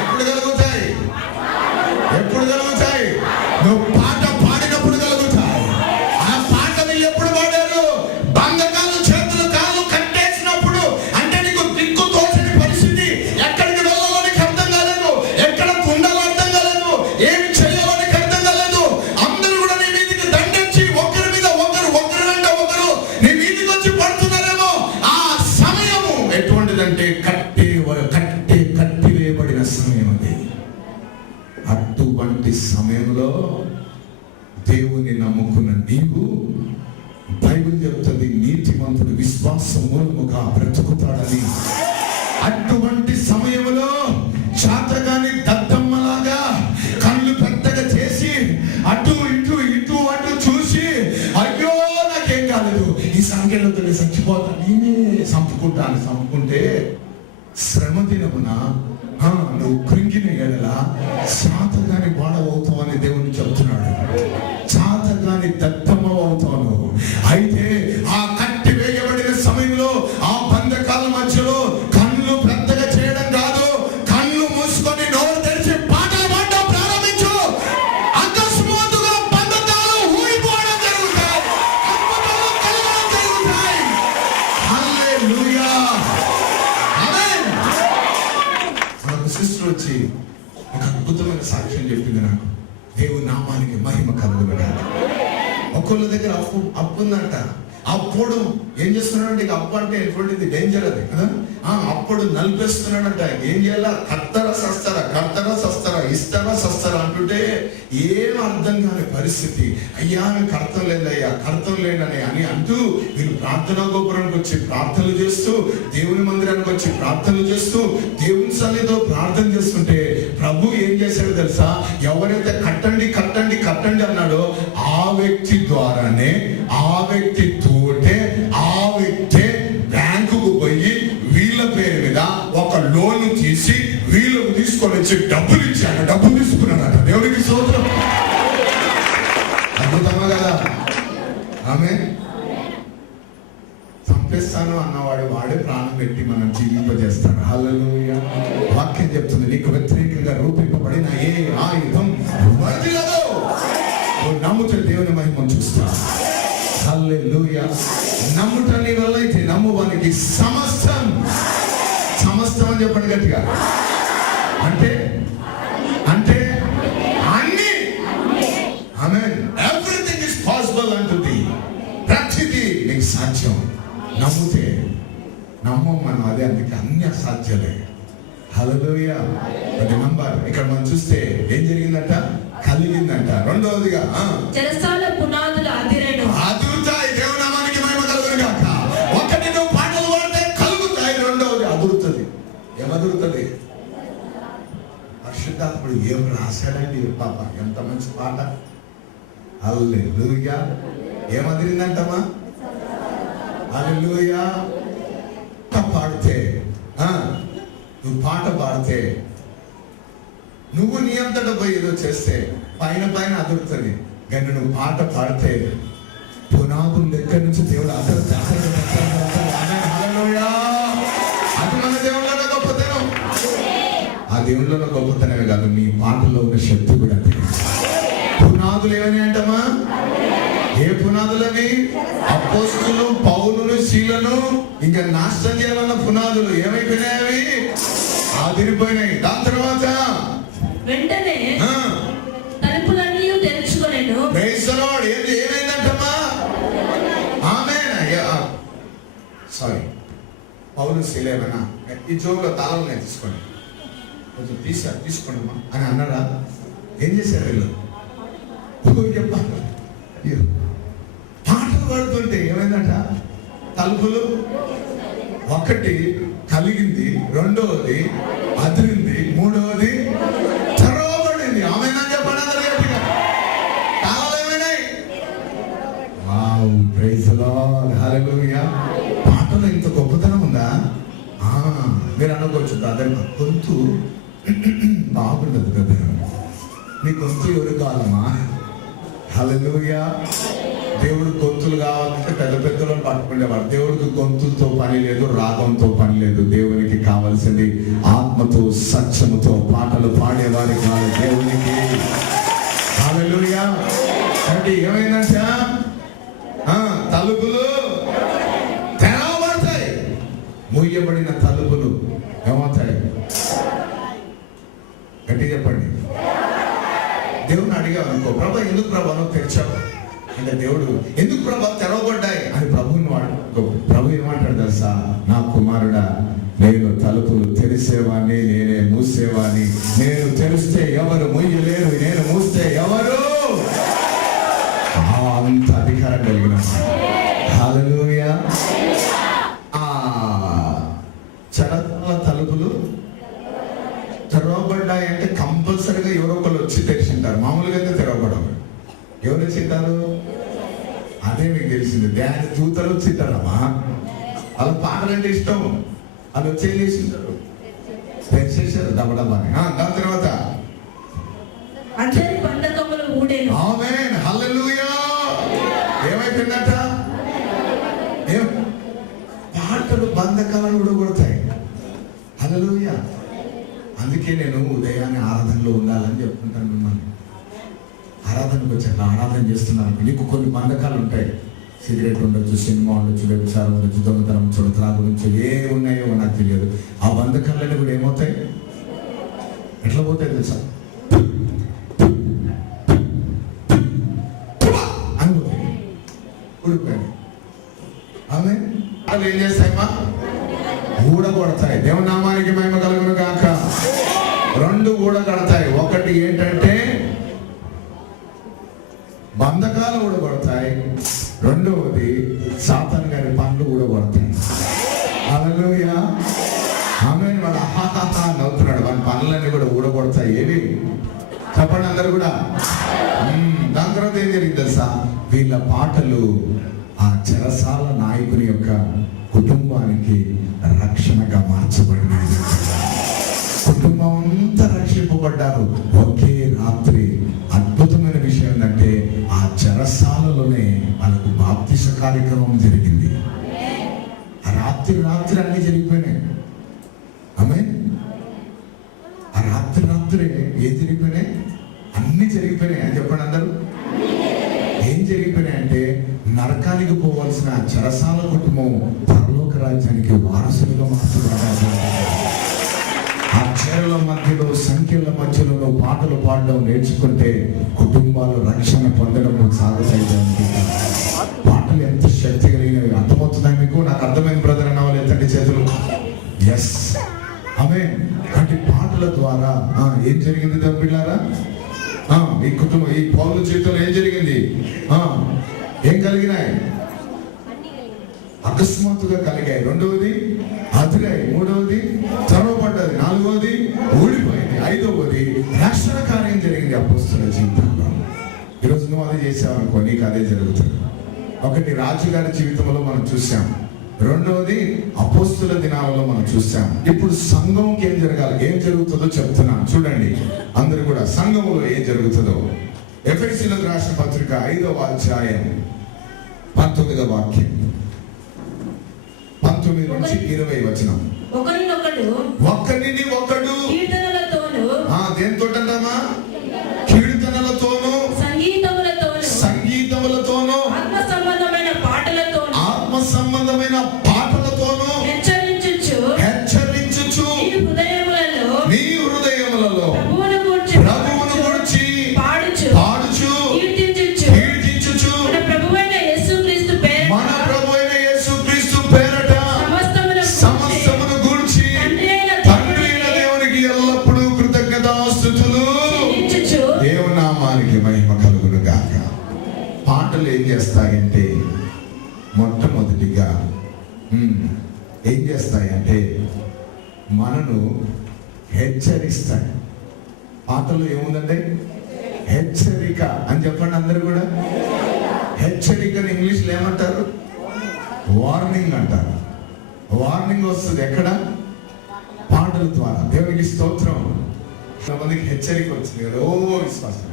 ఎప్పుడు కలుగుతాయి? ఎప్పుడు కలుగుతాయి? నువ్వు పాట పాడినప్పుడు కలుగుతాయి. ఆ పాట వీళ్ళు ఎప్పుడు పాడారు? బంధకాలు చేతులు కాళ్ళు కట్టేసినప్పుడు. అంటే నీకు దిక్కు తోచని పరిస్థితి, ఎక్కడికి వెళ్ళాలో నీకు అర్థం కాలేదు, ఎక్కడ ఉండాలో అర్థం కాలేదు, ఏమి చేయాలో నీకు అర్థం కాలేదు. అందరూ కూడా నీ మీదికి దండించి ఒకరి మీద ఒకరు, ఒకరి వెంట ఒకరు నీ మీదికి వచ్చి పడుతున్నారేమో. ఆ సమయము ఎటువంటిదంటే కట్టివేయబడిన సమయం అది. అటువంటి సమయంలో దేవుని నమ్ముకున్న నీవు, బైబిల్ చెప్తుంది నీతిమంతుడు విశ్వాసం మూలముగా బ్రతుకుతాడని. అటువంటి సమయంలో చాతగాని దద్దమ్మలాగా కళ్ళు పెద్దగా చేసి అటు ఇటు ఇటు అటు చూసి అయ్యో నాకేం కాలేదు, ఈ సంఖ్యలో చచ్చిపోతా, నేనే చంపుకుంటే శ్రమ దినమున నువ్వు కృంగిన ఎడల చాతగాని వాడవవుతావు అని దేవుని చెప్తున్నాడు. చాతగాని దత్తమ్మ అవుతాను. అయితే ఆ కట్టి వేయబడిన సమయంలో ఆ బంధకాల మధ్యలో కళ్ళు పెద్దగా చేయడం కాదు, అద్భుతమైన సాక్ష్యం చెప్పింది నాకు. దేవుని నామానికి మహిమ కలుగునుగాక. ఒక్కొక్క దగ్గర అప్పు ఉందంట. అప్పుడు ఏం చేస్తున్నాడంటే, ఇక అప్పు అంటే ఎటువంటిది డేంజర్ అది కదా. అప్పుడు నలిపేస్తున్నాడంట. ఏం చేయాలా? కర్తరా సస్తారా ఇస్తారా సస్తారా అంటుంటే ఏం అర్థం కాని పరిస్థితి. అయ్యా కర్తం లేదయ్యా, కర్తం లేదని అని అంటూ వీళ్ళు ప్రార్థనా గోపురానికి వచ్చి ప్రార్థనలు చేస్తూ, దేవుని మందిరానికి వచ్చి ప్రార్థనలు చేస్తూ, దేవుని సన్నిధిలో ప్రార్థన చేస్తుంటే ప్రభు ఏం చేశాడో తెలుసా? ఎవరైతే కట్టండి కట్టండి కట్టండి అన్నాడో ఆ వ్యక్తి ద్వారానే, ఆ వ్యక్తి తోటే, ఆ వ్యక్తే బ్యాంకుకు పోయి వీళ్ళ పేరు మీద ఒక లోన్ తీసి వీళ్ళకు తీసుకొని వచ్చి డబ్బులు ఇచ్చాడు. డబ్బులు తీసుకున్నాడట. దేవునికి స్తోత్రం. అద్భుతమా కదా? ఆమె చంపేస్తాను అన్నవాడు వాడే ప్రాణం పెట్టి మనం జీవింపజేస్తాడు. హల్లెలూయా. వాక్యం చెప్తుంది, నీకు వ్యతిరేకంగా రూపింపబడిన ఏ ఆయుధం వర్ధిల్లదు. నమ్ముతే దేవుని మహిమను చూస్తా. హల్లెలూయా. నమ్ముట నీ వల్ల అయితే నమ్మువానికి సమస్తం అని చెప్పండి గట్టిగా. అంటే అంటే అన్ని. ఆమేన్. ఎవ్రీథింగ్ ఇస్ పాసిబుల్ అంటుంది. ప్రతిదీ నీకు సాధ్యం. నమ్ముతే నమ్మం మనం, అదే అందుకే అన్ని అసాధ్యాలే. హల్లెలూయా. నంబర్ ఇక్కడ మనం చూస్తే ఏం జరిగిందంట? కలిగిందంట. రెండవదిగా చెరసాల పునాదులు అదురుతాయి. దేవుని నామానికి మహిమ కలుగునుగాక. ఒకటి నువ్వు పాటలు పాడితే కలుగుతాయి. రెండవది అదురుతుంది. ఏమదురుతుంది? పరిశుద్ధాత్ముడు ఏం రాశాడండి పాప, ఎంత మంచి పాట. హల్లెలూయా. ఏమదిరిందంటమ్మా? హల్లెలూయా. పాడితే నువ్వు పాట పాడితే, నువ్వు నీ అంతటా పోయి ఏదో చేస్తే పైన పైన అదురుతుంది. కానీ నువ్వు పాట పాడితే పునాదుల దగ్గర నుంచి దేవుడు అది మన దేవుళ్ళ గొప్పతనం. ఆ దేవుళ్ళ గొప్పతనమే కాదు, నీ పాటలో ఉన్న శక్తి కూడా. పునాదులు ఏమని అంటమా? ఏ పునాదులని? అపోస్తులు పౌలును శీలను ఇంకా నాశనం చేయాలన్న పునాదులు ఏమైపోయినాయి? ఆదిరిపోయినాయి. దాని తర్వాత వెంటనే తలుపులన్నీ తెరుచుకొనెను. Praise the lord. ఏమైందంటమ్మా? ఆమేన్. సారీ, పౌలు శీలేమన్నా ఈ జోబులో తాళం నేను తీసుకోండి, కొంచెం తీసుకోండి అమ్మా అని అన్నాడా? ఏం చేశారు వీళ్ళు? పాటలు పాడుతుంటే ఏమైందంట? తలుపులు ఒకటి కలిగింది, రెండవది అదిరింది, మూడవది తెరవబడింది. ఆమేన్ అని చెప్పండి అందరూ గట్టిగా. తాళాలు ఏమైనాయి? Wow, praise the lord. Hallelujah. పాటలో ఇంత గొప్పతనం ఉందా? మీరు అనుకోవచ్చు, బ్రదర్ గొంతు బాగుండదు కదా, నీ గొంతు ఎవరు కావాలమ్మా? హల్లెలూయా. దేవుడు గొంతులు కావాలంటే పెద్ద పెద్దలను పట్టుకునేవాడు. దేవుడికి గొంతులతో పని లేదు, రాగంతో పని లేదు. దేవునికి కావలసింది ఆత్మతో సత్యముతో పాటలు పాడేవాడి కాదు దేవునికి. హల్లెలూయా. అంటే ఏమైందంటే తలుపులు తెరవబడతాయి. మూయబడిన తలుపులు ఏమవుతాయి? గట్టి చెప్పండి. దేవుని అడిగావు అనుకో, ప్రభా ఎందుకు ప్రభా నువ్వు తెరిచావు అంటే, దేవుడు ఎందుకు ప్రభా తెరవబడ్డాయి అని ప్రభువుని వాడు. ప్రభు ఏమంటాడు తెలుసా? నా కుమారుడా, నేను తలుపులు తెరిసేవాడిని, నేనే మూసేవాడిని. నేను తెరిస్తే ఎవరు మూయలేరు, నేను మూస్తే ఎవరు. అంత అధికారం కలిగిన. హల్లెలూయా. చెరల తలుపులు తెరవబడ్డాయి అంటే కంపల్సరీగా ఎవరో ఒకళ్ళు వచ్చి తెరిచింటారు. మామూలుగా అయితే తెరవబడవు. ఎవరు వచ్చింటారు? అదే మీకు తెలిసింది. దాని దూతలు వచ్చింటారమ్మా. వాళ్ళ పాటలంటే ఇష్టం. వాళ్ళు వచ్చి ఏం చేసింటారు? తెరిచేసారు దబడమని. దాని తర్వాత ఆమేన్. హల్లెలూయా. ఏమైపోయిందట? పాటలు బంధకాలను ఊడగొడతాయి. హల్లెలూయా. అందుకే నేను ఉదయాన్నే ఆరాధనలో ఉండాలని చెప్పుకుంటాను. మిమ్మల్ని ఆరాధనకు వచ్చాను, ఆరాధన చేస్తున్నాను. నీకు కొన్ని బంధకాలు ఉంటాయి. సిగరెట్ ఉండొచ్చు, సినిమా ఉండొచ్చు, వ్యభిచారం ఉండొచ్చు, దొంగతనం ఉండొచ్చు, త్రాగు ఉండొచ్చు, ఏ ఉన్నాయో నాకు తెలియదు. ఆ బంధకాలన్నీ కూడా ఏమవుతాయి? ఎట్లా పోతాయి తెలుసా? ఊడిపోయినాయి. ఆమె అవి ఏం చేస్తాయమ్మా? ఊడగొడతాయి. దేవుని నామానికి మహిమ కలుగును గాక. రెండు ఊడగడతాయి. ఒకటి ఏంటంటే బంధకాలు ఊడగొడతాయి, రెండవది సాతాను గారి పనులు ఊడగొడతాయి. హల్లెలూయా. ఆమేన్. వాడు ఆహాహా నవ్వుతున్నాడు. వాడి పనులన్నీ కూడా ఊడగొడతాయి. ఏవి చెప్పండి అందరు కూడా. దాని తర్వాత ఏం జరిగింది తెలుసా? వీళ్ళ పాటలు ఆ చెరసాల నాయకుని యొక్క కుటుంబానికి రక్షణగా మార్చబడినాయి. కుటుంబం అంతా రక్షింపబడ్డారు ఒకే రాత్రి. అద్భుతమైన విషయం ఏంటంటే ఆ చెరసాలలోనే మనకు బాప్తిస కార్యక్రమం జరిగింది. ఆ రాత్రి అన్ని జరిగిపోయినాయి. ఆమేన్. ఆ రాత్రి ఏం జరిగిపోయినాయి? అన్ని జరిగిపోయినాయి అని చెప్పండి అందరూ. ఏం జరిగిపోయినాయి అంటే నరకానికి పోవాల్సిన చెరసాల కుటుంబం పరలోక రాజ్యానికి వారసులుగా మార్చబడ్డారు. ఆ చేరల మధ్యలో, సంఖ్యల మధ్యలో పాటలు పాడడం నేర్చుకుంటే కుటుంబాలు రక్షణ పొందడం సాగుతాయి. పాటలు ఎంత శక్తి కలిగినవి అర్థమవుతున్నాయి మీకు? నాకు అర్థమైన బ్రదర్ అన్న వాళ్ళు ఎంతంటి చేతులు? ఎస్. ఆమేన్. అంటే పాటల ద్వారా ఏం జరిగింది తప్పిల్లారా? ఈ కుటుంబం, ఈ పౌరుల జీవితంలో ఏం జరిగింది? ఏం కలిగినాయి? అకస్మాత్తుగా కలిగాయి. రెండవది అదిరాయి. మూడవది చదవబడ్డది. నాలుగవది ఊడిపోయింది. ఐదవది రక్షణ కార్యం జరిగింది అపోస్తలుల జీవితంలో. ఈరోజు నువ్వు అదే చేసావనుకో, నీకు అదే జరుగుతుంది. ఒకటి రాజుగారి జీవితంలో మనం చూసాం, రెండవది అపోస్తలుల దినాలలో మనం చూసాం. ఇప్పుడు సంఘంకి ఏం జరగాలి, ఏం జరుగుతుందో చెప్తున్నాను చూడండి. అందరూ కూడా సంఘంలో ఏం జరుగుతుందో. ఎఫెసీయులకు రాసిన పత్రిక 5వ అధ్యాయం 19వ వాక్యం, 19 నుంచి 20 వచనం. ఒకరిని ఒకడు దేంతోటమ్మా? కీర్తనలతోనూ సంగీతములతోనూ ఆత్మ సంబంధమైన పాటలతోనూ హెచ్చరించుచు నీ హృదయములలో ప్రభువును గూర్చి పాడుచు కీర్తించుచు మన ప్రభువైన యేసుక్రీస్తు పేరట సమస్తమును గూర్చి తండ్రి అయిన దేవునికి ఎల్లప్పుడూ కృతజ్ఞతాస్తుతులు. దేవుని నామానికి మహిమ కలుగును గాక. పాటలు ఏం చేస్తాయంటే మొట్టమొదటిగా ఏం చేస్తాయంటే మనను హెచ్చరిస్తాయి. పాటలు ఏముందండి? హెచ్చరిక అని చెప్పండి అందరూ కూడా. హెచ్చరికని ఇంగ్లీష్లో ఏమంటారు? వార్నింగ్ అంటారు. వార్నింగ్ వస్తుంది ఎక్కడ? పాటల ద్వారా. దేవునికి స్తోత్రం. కొంతమందికి హెచ్చరిక వచ్చింది కదా, ఓ విశ్వాసం.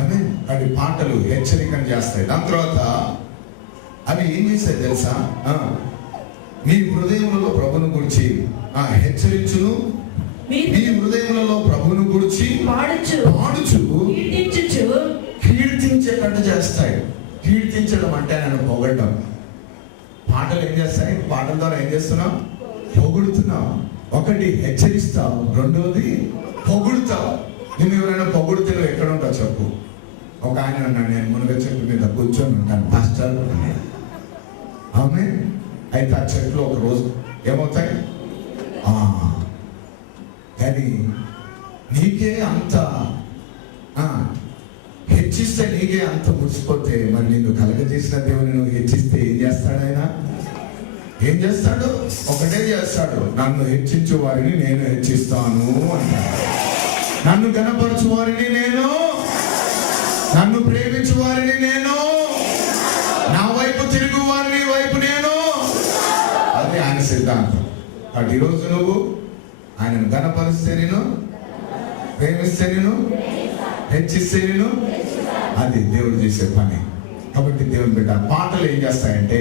అదే అది పాటలు హెచ్చరికను చేస్తాయి. దాని తర్వాత అవి ఏం చేస్తాయి తెలుసా? మీ హృదయములలో ప్రభువును గురించి హెచ్చరించును, మీ హృదయములలో ప్రభువును గురించి పాడుచు కీర్తించేటట్టు చేస్తాయి. కీర్తించడం అంటే నన్ను పొగడడం. పాటలు ఏం చేస్తాయి? పాటల ద్వారా ఏం చేస్తున్నావు? పొగుడుతున్నావు. ఒకటి హెచ్చరిస్తావు, రెండోది పొగుడుతావు. నేను ఎవరైనా పొగుడితే నువ్వు ఎక్కడ ఉంటావు చెప్పు. ఒక ఆయన అన్నాడు, నేను మునగ చెట్టు మీద కూర్చొని ఉంటాను పాస్టర్. అవునే. అయితే ఆ చెట్లు ఒక రోజు ఏమవుతాయి? కానీ నీకే అంత హెచ్చిస్తే, నీకే అంత మురిసిపోతే, మరి నిన్ను కలగజేసిన దేవుని నువ్వు హెచ్చిస్తే ఏం చేస్తాడు ఆయన? ఏం చేస్తాడు? ఒకటే చేస్తాడు, నన్ను హెచ్చించు వారిని నేను హెచ్చిస్తాను అంటాడు. నన్ను గణపరచు వారిని నేను, నన్ను ప్రేమించు వారిని నేను, నా వైపు తిరుగు వారిని వైపు నేను. అదే ఆయన సిద్ధాంతం. కాబట్టి ఈరోజు నువ్వు ఆయనను గణపరిస్తే నేను, ప్రేమిస్తే నేను, హెచ్చిస్తే నేను, అది దేవుడు చేసే పని. కాబట్టి దేవుని బిడ్డ పాటలు ఏం చేస్తాయంటే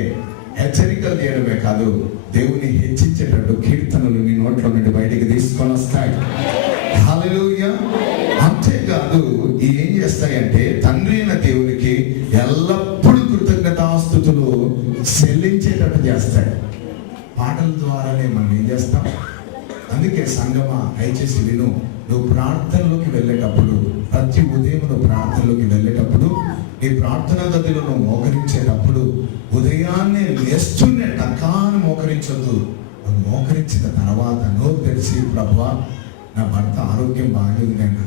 హెచ్చరికలు చేయడమే కాదు, దేవుని హెచ్చించేటట్టు కీర్తనలు నీ నోట్లో నుండి బయటికి తీసుకొని వస్తాయి. హల్లెలూయా. అంతేకాదు ఏం చేస్తాయంటే తండ్రి అయిన దేవునికి ఎల్లప్పుడూ కృతజ్ఞతాస్తుతులు చెల్లించేటట్టు చేస్తాయి. పాటల ద్వారానే మనం ఏం చేస్తాం? అందుకే సంగమా దయచేసి విను. నువ్వు ప్రార్థనలోకి వెళ్ళేటప్పుడు, ప్రతి ఉదయం నువ్వు ప్రార్థనలోకి వెళ్ళేటప్పుడు, నీ ప్రార్థనా గదిలో నువ్వు మోకరించేటప్పుడు ఉదయాన్నే లేస్తూనే టకాను మోకరించొద్దు. మోకరించిన తర్వాత నోరు తెరిచి, ప్రభువా నా భర్త ఆరోగ్యం బాగలేదు నాయన,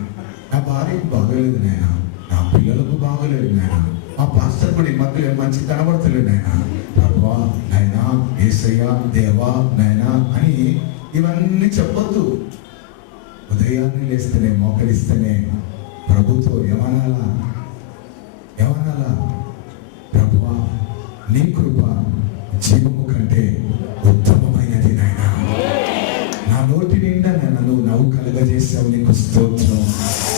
నా భార్యకు బాగలేదు నాయన, నా పిల్లలకు బాగలేదు నాయన, మా పాస్టర్ కూడా ఈ మధ్య మంచి కనబడతలేదు నాయన, ప్రభువా నాయన, యేసయ్యా, దేవా నాయన అని ఇవన్నీ చెప్పొద్దు. ఉదయాన్నే లేస్తేనే మోకరిస్తేనే ప్రభుతో ఏమనాలా? ప్రభువా నీ కృప జీవము కంటే ఉత్తమమైనది నాయన. నా నోటి నిండా నన్ను నవ్వు కలుగజేసావు, నీకు స్తోత్రం.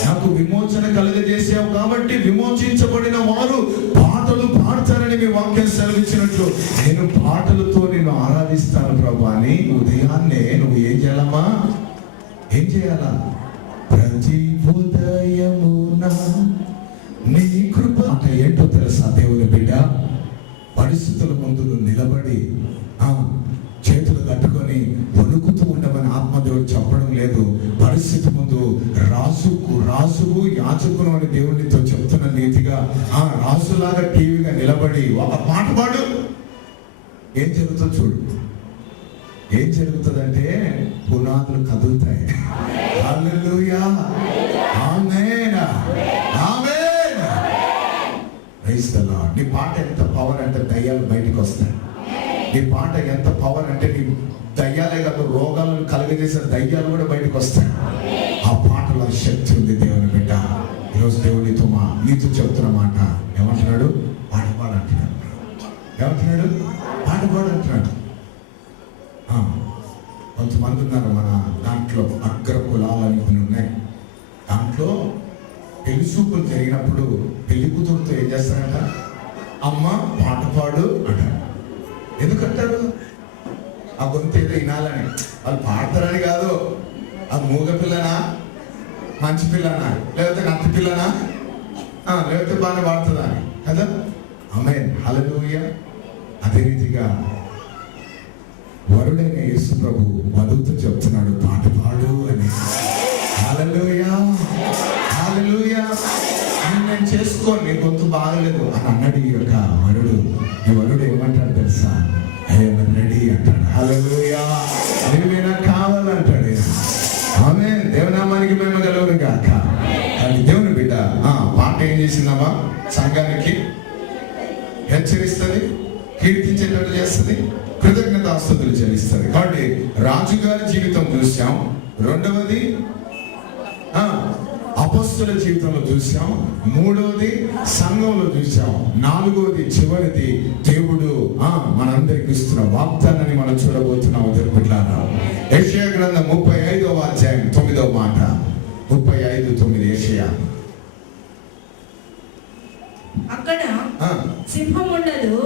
నాకు విమోచన కలుగజేసావు కాబట్టి విమోచించబడిన వారు పాటలు పాడతారని మీ వాక్యం సెలవిచ్చినట్లు నేను పాటలతో నిన్ను ఆరాధిస్తాను ప్రభు అని ఉదయాన్నే నువ్వు ఏం చేయాలా? ప్రతి ఉదయమున నీ కృప అంటే ఏంటో తెలుసా దేవుని బిడ్డ? పరిస్థితుల ముందు నిలబడి చేతులు కట్టుకొని వణుకుతూ ఉండమని ఆత్మదేవుడు చెప్పడం లేదు. పరిస్థితి ముందు రాజుకు యాచకును అని దేవునితో చెప్తున్న నీతిగా రాజులాగా టీవీగా నిలబడి ఒక పాట పాడు. ఏం జరుగుతుందో చూడు. ఏం జరుగుతుందంటే పునాదులు కదులుతాయి. Hallelujah, amen, amen. Praise the lord. నీ పాట ఎంత పవర్ అంటే దయ్యాలు బయటికి వస్తాయి. నీ పాట ఎంత పవర్ అంటే నీ దయ్యాలే కాదు, రోగాలను కలుగజేసే దయ్యాలు కూడా బయటకు వస్తాయి. ఆ పాటలో శక్తి ఉంది దేవుని బిడ్డ. ఈరోజు దేవునితో నీతో చెప్తున్న మాట ఏమంటున్నాడు? పాట పాడంటున్నాడు. ఏమంటున్నాడు? పాట పాడంటున్నాడు. కొంతమంది ఉన్నారు మన దాంట్లో, అగ్ర కులాలని కొన్ని ఉన్నాయి. దాంట్లో పెళ్లి చూపులు జరిగినప్పుడు పెళ్లి కూతురుతో ఏం చేస్తారంట? అమ్మ పాట పాడు అంటారు. ఎందుకంటారు? ఆ గొంతు ఏదో వినాలని. వాళ్ళు పాడతారని కాదు. ఆ మూగ పిల్లనా, మంచి పిల్లనా, లేకపోతే నత్తి పిల్లనా, లేకపోతే బాగా పాడుతుందా కదా? ఆమేన్, హల్లెలూయా. అదే రీతిగా వరుడైన యేసు ప్రభు వధువుతో చెప్తున్నాడు, పాట పాడు అని. హల్లెలూయా, హల్లెలూయా. నేను చేసుకోను, నీ గొంతు బాగలేదు అని అన్నాడు ఈ యొక్క వరుడు. ఈ వరుడు ఏమంటాడు తెలుసా? ఐఎమ్ రెడీ అంటాడు. హల్లెలూయా. నువ్వే నాకు కావాలంటాడు. ఆమేన్. దేవునామానికి మేము గెలవను కాక. అది దేవుని బిడ్డ పాట ఏం చేసిందమ్మా? సంఘానికి హెచ్చరిస్తుంది, కీర్తించేటట్టు చేస్తుంది, కృతజ్ఞతాస్తుతులు చెల్లిస్తుంది. కాబట్టి రాజుగారి జీవితం చూసాం. రెండవది అపొస్తలుల జీవితంలో చూసాం. మూడవది సంఘంలో చూసాం. నాలుగవది చివరిది దేవుడు మనందరికి ఇస్తున్న వాగ్దానాన్ని మనం చూడబోతున్నాం. తెలుపుట్లారా యెషయా గ్రంథం 35వ అధ్యాయం 9వ మాట. 35:9 యెషయా. అక్కడ సింహం ఉండదు,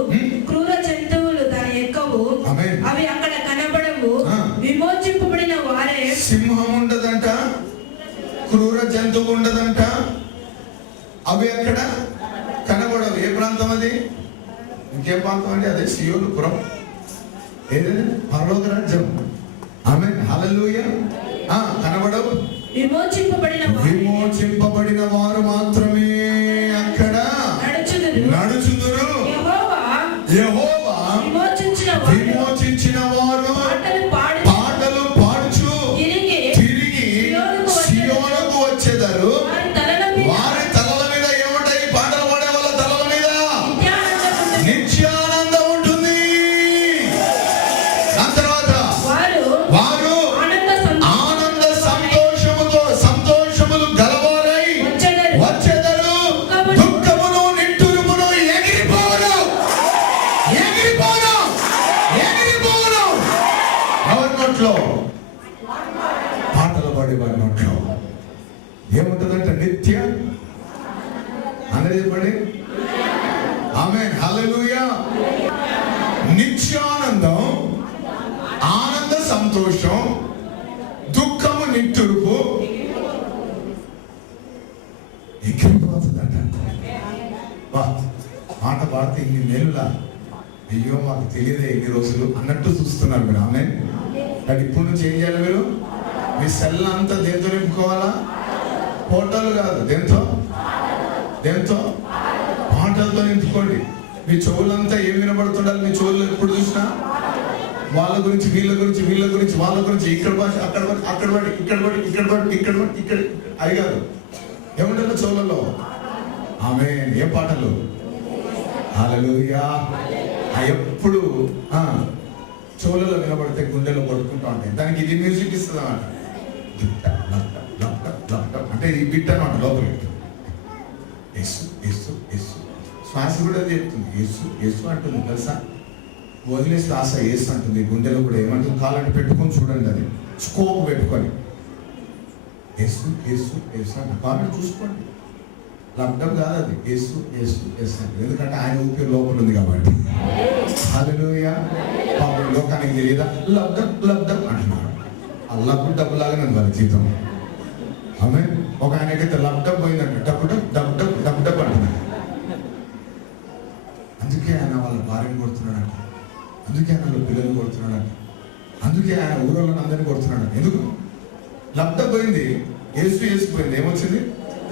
క్రూర జంతువులు దాని ఎక్కవు, అవి అక్కడ కనబడవు, విమోచింపబడిన వారే. సింహం ఉండదంట, క్రూర జంతువు ఉండదంట, అవి అక్కడ కనబడవు. ఏ ప్రాంతం అది? ఇంకే ప్రాంతం అండి? అదే సియోనుపురం, ఏదైనా పరలోక రాజ్యం. ఆమేన్, హల్లెలూయా. కనబడవు. విమోచింపబడిన వారు మాత్రమే అక్కడ నడుచుదురు. యెహోవా విమోచించిన వారు పాటలు పాడుచు తిరిగి సియోనుకు వచ్చెదరు. వారి తలల మీద ఏముంటాయి? పాటలు పాడే వాళ్ళ తలల మీద నిత్యానందం ఉంటుంది. దాని తర్వాత వారు ఆనంద సంతోషములు గలవారై వచ్చెదరు. దుఃఖమును నిట్టూర్పును ఎగిరిపోను. ఎవరి నోట్లో? పాటలు పాడే వారి నోట్లో ఏముంటుందంటే నిత్య అనేది చెప్పండి. ఆమేన్, హల్లెలూయా. నిత్యానందం, ఆనంద సంతోషం, దుఃఖము నిట్టూర్పు ఎగిరిపోతుందట. పాట పాడితే ఇన్ని మేలులా, అయ్యో మాకు తెలియదే ఇన్ని రోజులు అన్నట్టు చూస్తున్నారు మీరు. ఆమేన్. అది ఇప్పుడు నుంచి ఏం చేయాలి? మీరు మీ సెల్ అంతా దేంతో నింపుకోవాలా? ఫోటోలు కాదు, దేంతో పాటలతో నింపుకోండి. మీ చెవులంతా ఏం వినబడుతుండాలి? మీ చెవులు ఎప్పుడు చూసినా వాళ్ళ గురించి, వీళ్ళ గురించి, వీళ్ళ గురించి, వాళ్ళ గురించి, ఇక్కడ భాష, అక్కడ భాష, అక్కడ పడి, ఇక్కడ పడి, ఇక్కడ పడి, ఇక్కడ పడి, ఇక్కడ అవి కాదు. ఏముంటారు చెవులలో? ఆమె ఏ పాటలు? హల్లెలూయా. ఎప్పుడు చెవులలో వినబడితే గుండెలో కొట్టుకుంటా ఉంటాయి. దానికి ఇది మ్యూజిక్ ఇస్తుంది అన్నమాట. అంటే ఈ బిట్ అన్నమాట లోపలికి. యేసు యేసు యేసు. శ్వాస కూడా చెప్తుంది యేసు యేసు అంటుంది తెలుసా? వదిలే శ్వాస యేసు అంటుంది. గుండెలో కూడా ఏమంటుంది? కాలంటే పెట్టుకొని చూడండి, అది స్కోప్ పెట్టుకొని యేసు యేసు యేసు అంటే కాలంటే చూసుకోండి. లబ్డబ్ కాదు అది, యేసు యేసు యేసు అంటే. ఎందుకంటే ఆయన ఊపిరి లోపల ఉంది కాబట్టి. హల్లెలూయా. పాపం లోకానికి తెలియదా? లబ్డబ్ లబ్డబ్ అంటున్నారు. ఆ లబ్బు డబ్బు లాగానే ఉంది వాళ్ళ జీవితం. ఆమె ఒక ఆయనకైతే లబ్డబ్ పోయిందంటే డబ్బు dub dub dub dub dub అంటున్నాడు. అందుకే ఆయన వాళ్ళ భార్యను కొడుతున్నాడంట. అందుకే ఆయన వాళ్ళ పిల్లలు కొడుతున్నాడంట. అందుకే ఆయన ఊళ్ళో అందరినీ కొడుతున్నాడు. ఎందుకు? లబ్డబ్ పోయింది, యేసు వేసిపోయింది. ఏమొచ్చింది?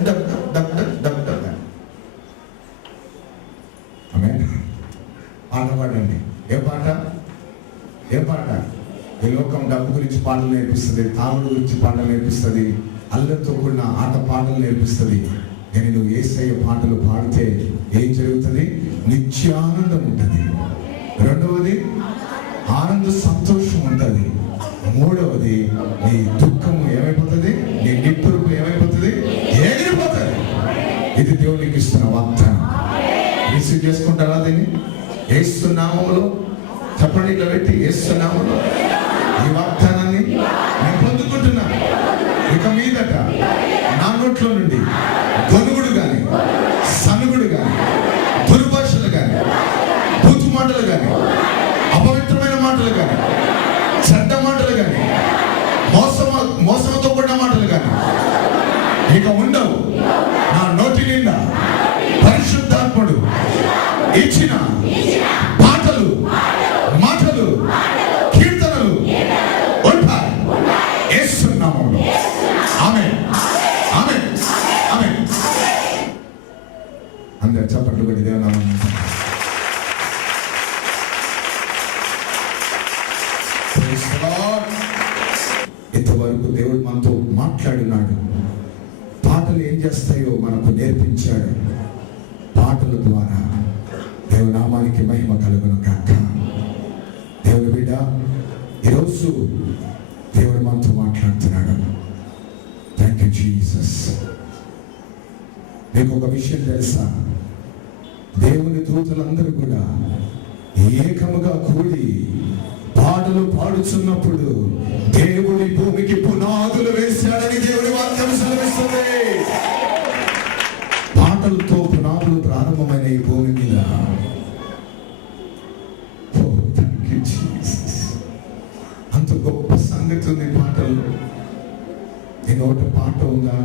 Dub dub dub dub dub dub. ఆమె పాట పాడండి. ఏ పాట? ఏ పాట? ఈ లోకం డబ్బు గురించి పాటలు నేర్పిస్తుంది, తాగుడు గురించి పాటలు నేర్పిస్తుంది, అల్లరితో కూడిన ఆట పాటలు నేర్పిస్తుంది. కానీ నువ్వు యేసయ్య పాటలు పాడితే ఏం జరుగుతుంది? నిత్యానందం ఉంటుంది. రెండవది ఆనంద సంతోషం ఉంటుంది. మూడవది నీ దుఃఖము ఏమైపోతుంది? నీ నిప్పురుపు ఏమైపోతుంది? ఎగిరిపోతుంది. ఇది దేవునికి ఇస్తున్న వాగ్దానం. రిసీవ్ చేసుకుంటారా దీన్ని? యేసు నామములో చెప్పండి, ఇట్లా పెట్టి యేసు నామములో ఈ వాగ్దానాన్ని నేను పొందుకుంటున్నా. ఇక మీదట నా నోట్లో నుండి గొనుగుడు కానీ, సనుగుడు కానీ, దుర్భాషలు కానీ, బూతు మాటలు కానీ, అపవిత్రమైన మాటలు కానీ, చెడ్డ మాటలు కానీ, మోసంతో కూడిన మాటలు కానీ ఇక ఉండవు. నా నోటి నిండా పరిశుద్ధాత్ముడు ఇచ్చిన పాటలు, మాటలు, కీర్తనలు ఉంటాయి. యేసు నామములో. ఆమేన్ ఆమేన్ ఆమేన్. అందరు చప్పట్లు కొట్టి దేవుని నామములో ప్రైజ్ ది లార్డ్. ఇంతవరకు దేవుడు మనతో మాట్లాడినాడు. పాటలు ఏం చేస్తాయో మనకు నేర్పించాడు. పాటల ద్వారా దేవుని నామానికి మహిమ కలుగును కాక. దేవుని బిడ్డ, ఈరోజు దేవుడు మనతో మాట్లాడుతున్నాడు. Thank you Jesus. మీకు ఒక విషయం తెలుసా? దేవుని దూతలందరూ కూడా ఏకముగా కూడి పాటలు పాడుచున్నప్పుడు దేవుని భూమికి పునాదులు వేశాడని దేవుని వాక్యం సెలవిస్తుంది. పాటలతో పునాదులు ప్రారంభమైన ఈ భూమి మీద అంత గొప్ప సంగతి ఉంది పాటల్లో. నేను ఒకటి పాట ఉందా,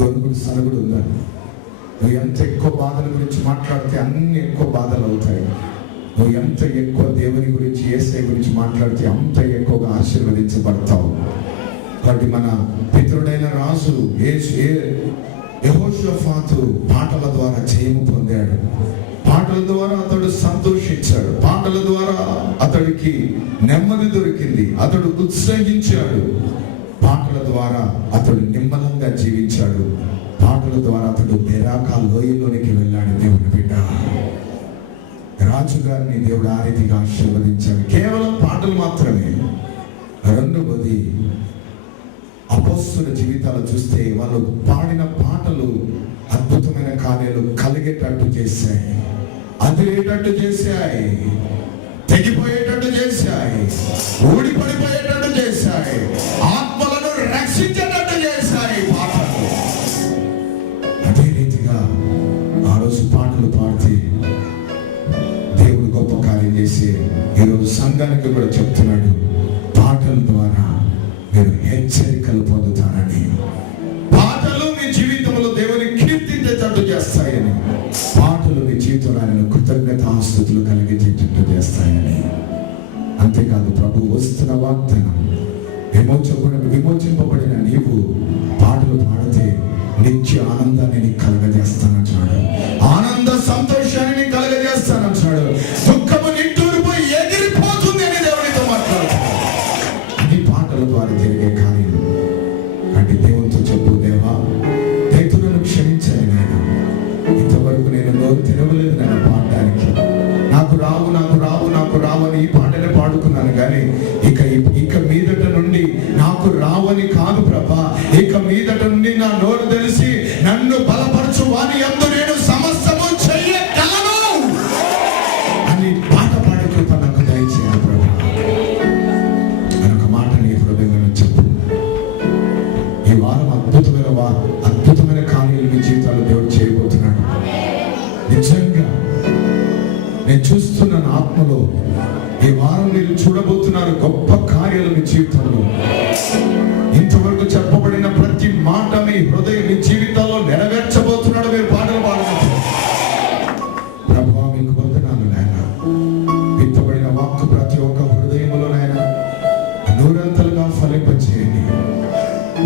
గొనుగుడు సనుగుడు ఉందా? నువ్వు ఎంత ఎక్కువ బాధల గురించి మాట్లాడితే అన్ని ఎక్కువ బాధలు అవుతాయి. నువ్వు ఎంత ఎక్కువ దేవుని గురించి, యేసయ్య గురించి మాట్లాడితే అంత ఎక్కువగా ఆశీర్వదించబడతావు. కాబట్టి మన పితరుడైన రాజు యెహోషాఫాతు పాటల ద్వారా జయము పొందాడు. పాటల ద్వారా అతడు సంతోషించాడు. పాటల ద్వారా అతడికి నెమ్మది దొరికింది. అతడు ఉత్సహించాడు. పాటల ద్వారా అతడు నిమ్మలంగా జీవించాడు. పాటల ద్వారా అతడు బెరాకా లోయలోనికి వెళ్ళాడు. దేవుని బిడ్డ, రాజుగారిని దేవుడు ఆ రీతిగా ఆశీర్వదించాడు. కేవలం పాటలు మాత్రమే. రెండవది, అపోస్తుల జీవితాలు చూస్తే వాళ్ళు పాడిన పాటలు అద్భుతమైన కార్యాలు కలిగేటట్టు చేశాయి, అదిరేటట్టు చేశాయి, తెగిపోయేటట్టు చేశాయి, ఊడిపడిపోయేటట్టు చేశాయి, ఆత్మలను రక్షించేటట్టు చేశాయి పాటలు. అదే రీతిగా ఆ రోజు పాటలు పాడితే దేవుడు గొప్ప కార్యం చేసి ఈరోజు సంఘానికి కూడా చెప్తున్నాడు, పాటల ద్వారా మీరు హెచ్చరికలు పొందుతారని. పాటలు మీ జీవితంలో దేవుని కీర్తించేటట్టు చేస్తాయని. పాటలు మీ జీవితంలో ఆయన కృతజ్ఞతాస్తుతులు కలిగేటట్టు చేస్తాయని. అంతేకాదు, ప్రభు వస్తున్న వాగ్దానం, విమోచింపబడిన నీవు పాటలు పాడితే నిత్య ఆనందాన్ని నీకు కలగజేస్తానన్నాడు. ఆనంద సంతోషాన్ని నీకు కలగజేస్తాను. నన్ను బలపరచు వాని యందు నేను సమస్తము చేయగలను అని పాట పాడే కృప నాకు దయచేయాలి ప్రభు. మరొక మాట నీ హృదయంలో చెప్పు. ఈ వారం అద్భుతమైన కార్యాలు మీ జీవితాల్లో దేవుడు చేయబోతున్నాడు. నిజంగా నేను చూస్తున్నాను ఆత్మలో. ఈ వారం మీరు చూడబోతున్నారు గొప్ప కార్యాలు మీ జీవితంలో. ఇంతవరకు చెప్పబడిన ప్రతి మాట మీ హృదయం మీ జీవితాల్లో నెరవేర్చబోతున్నాడు. మీరు పాటలు పాడుతున్నారు. ప్రభువా మీకు వందనాలు నాయన. విత్తబడిన వాక్కు ప్రతి ఒక్క హృదయంలో నాయన నూరంతలుగా ఫలింపచేయండి.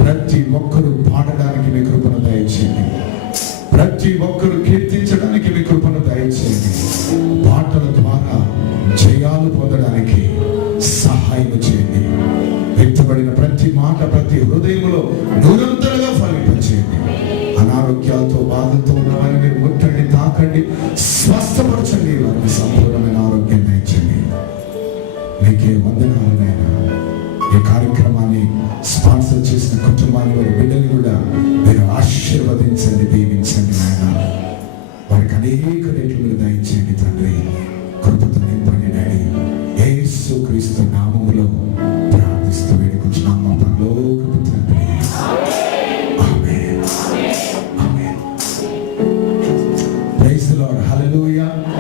ప్రతి ఒక్కరు పాడడానికి మీ కృపను దయచేయండి. ప్రతి ఒక్కరు కీర్తించడానికి మీ కృపను దయచేయండి. పాటల ద్వారా జయాలు పొందడానికి సహాయం చేయండి. వ్యక్తపడిన ప్రతి మాట ప్రతి హృదయంలో నిరంతరంగా ఫలింపచేయండి. అనారోగ్యాలతో బాధతో ఉన్నవారిని మీరు ముట్టండి, తాకండి, స్వస్థపరచండి. వారికి సంపూర్ణమైన ఆరోగ్యం దయచండి. మీకే వందనాలు నాయన. ఈ కార్యక్రమాన్ని స్పాన్సర్ చేసిన కుటుంబాన్ని వారి బిడ్డలు కూడా మీరు ఆశీర్వదించండి, దీవించండి నాయన. వారికి అనేక రేట్లు మీరు దయచేయండి తండ్రి. కృపతో నింపండి డాడీ. యేసు క్రీస్తు నామములో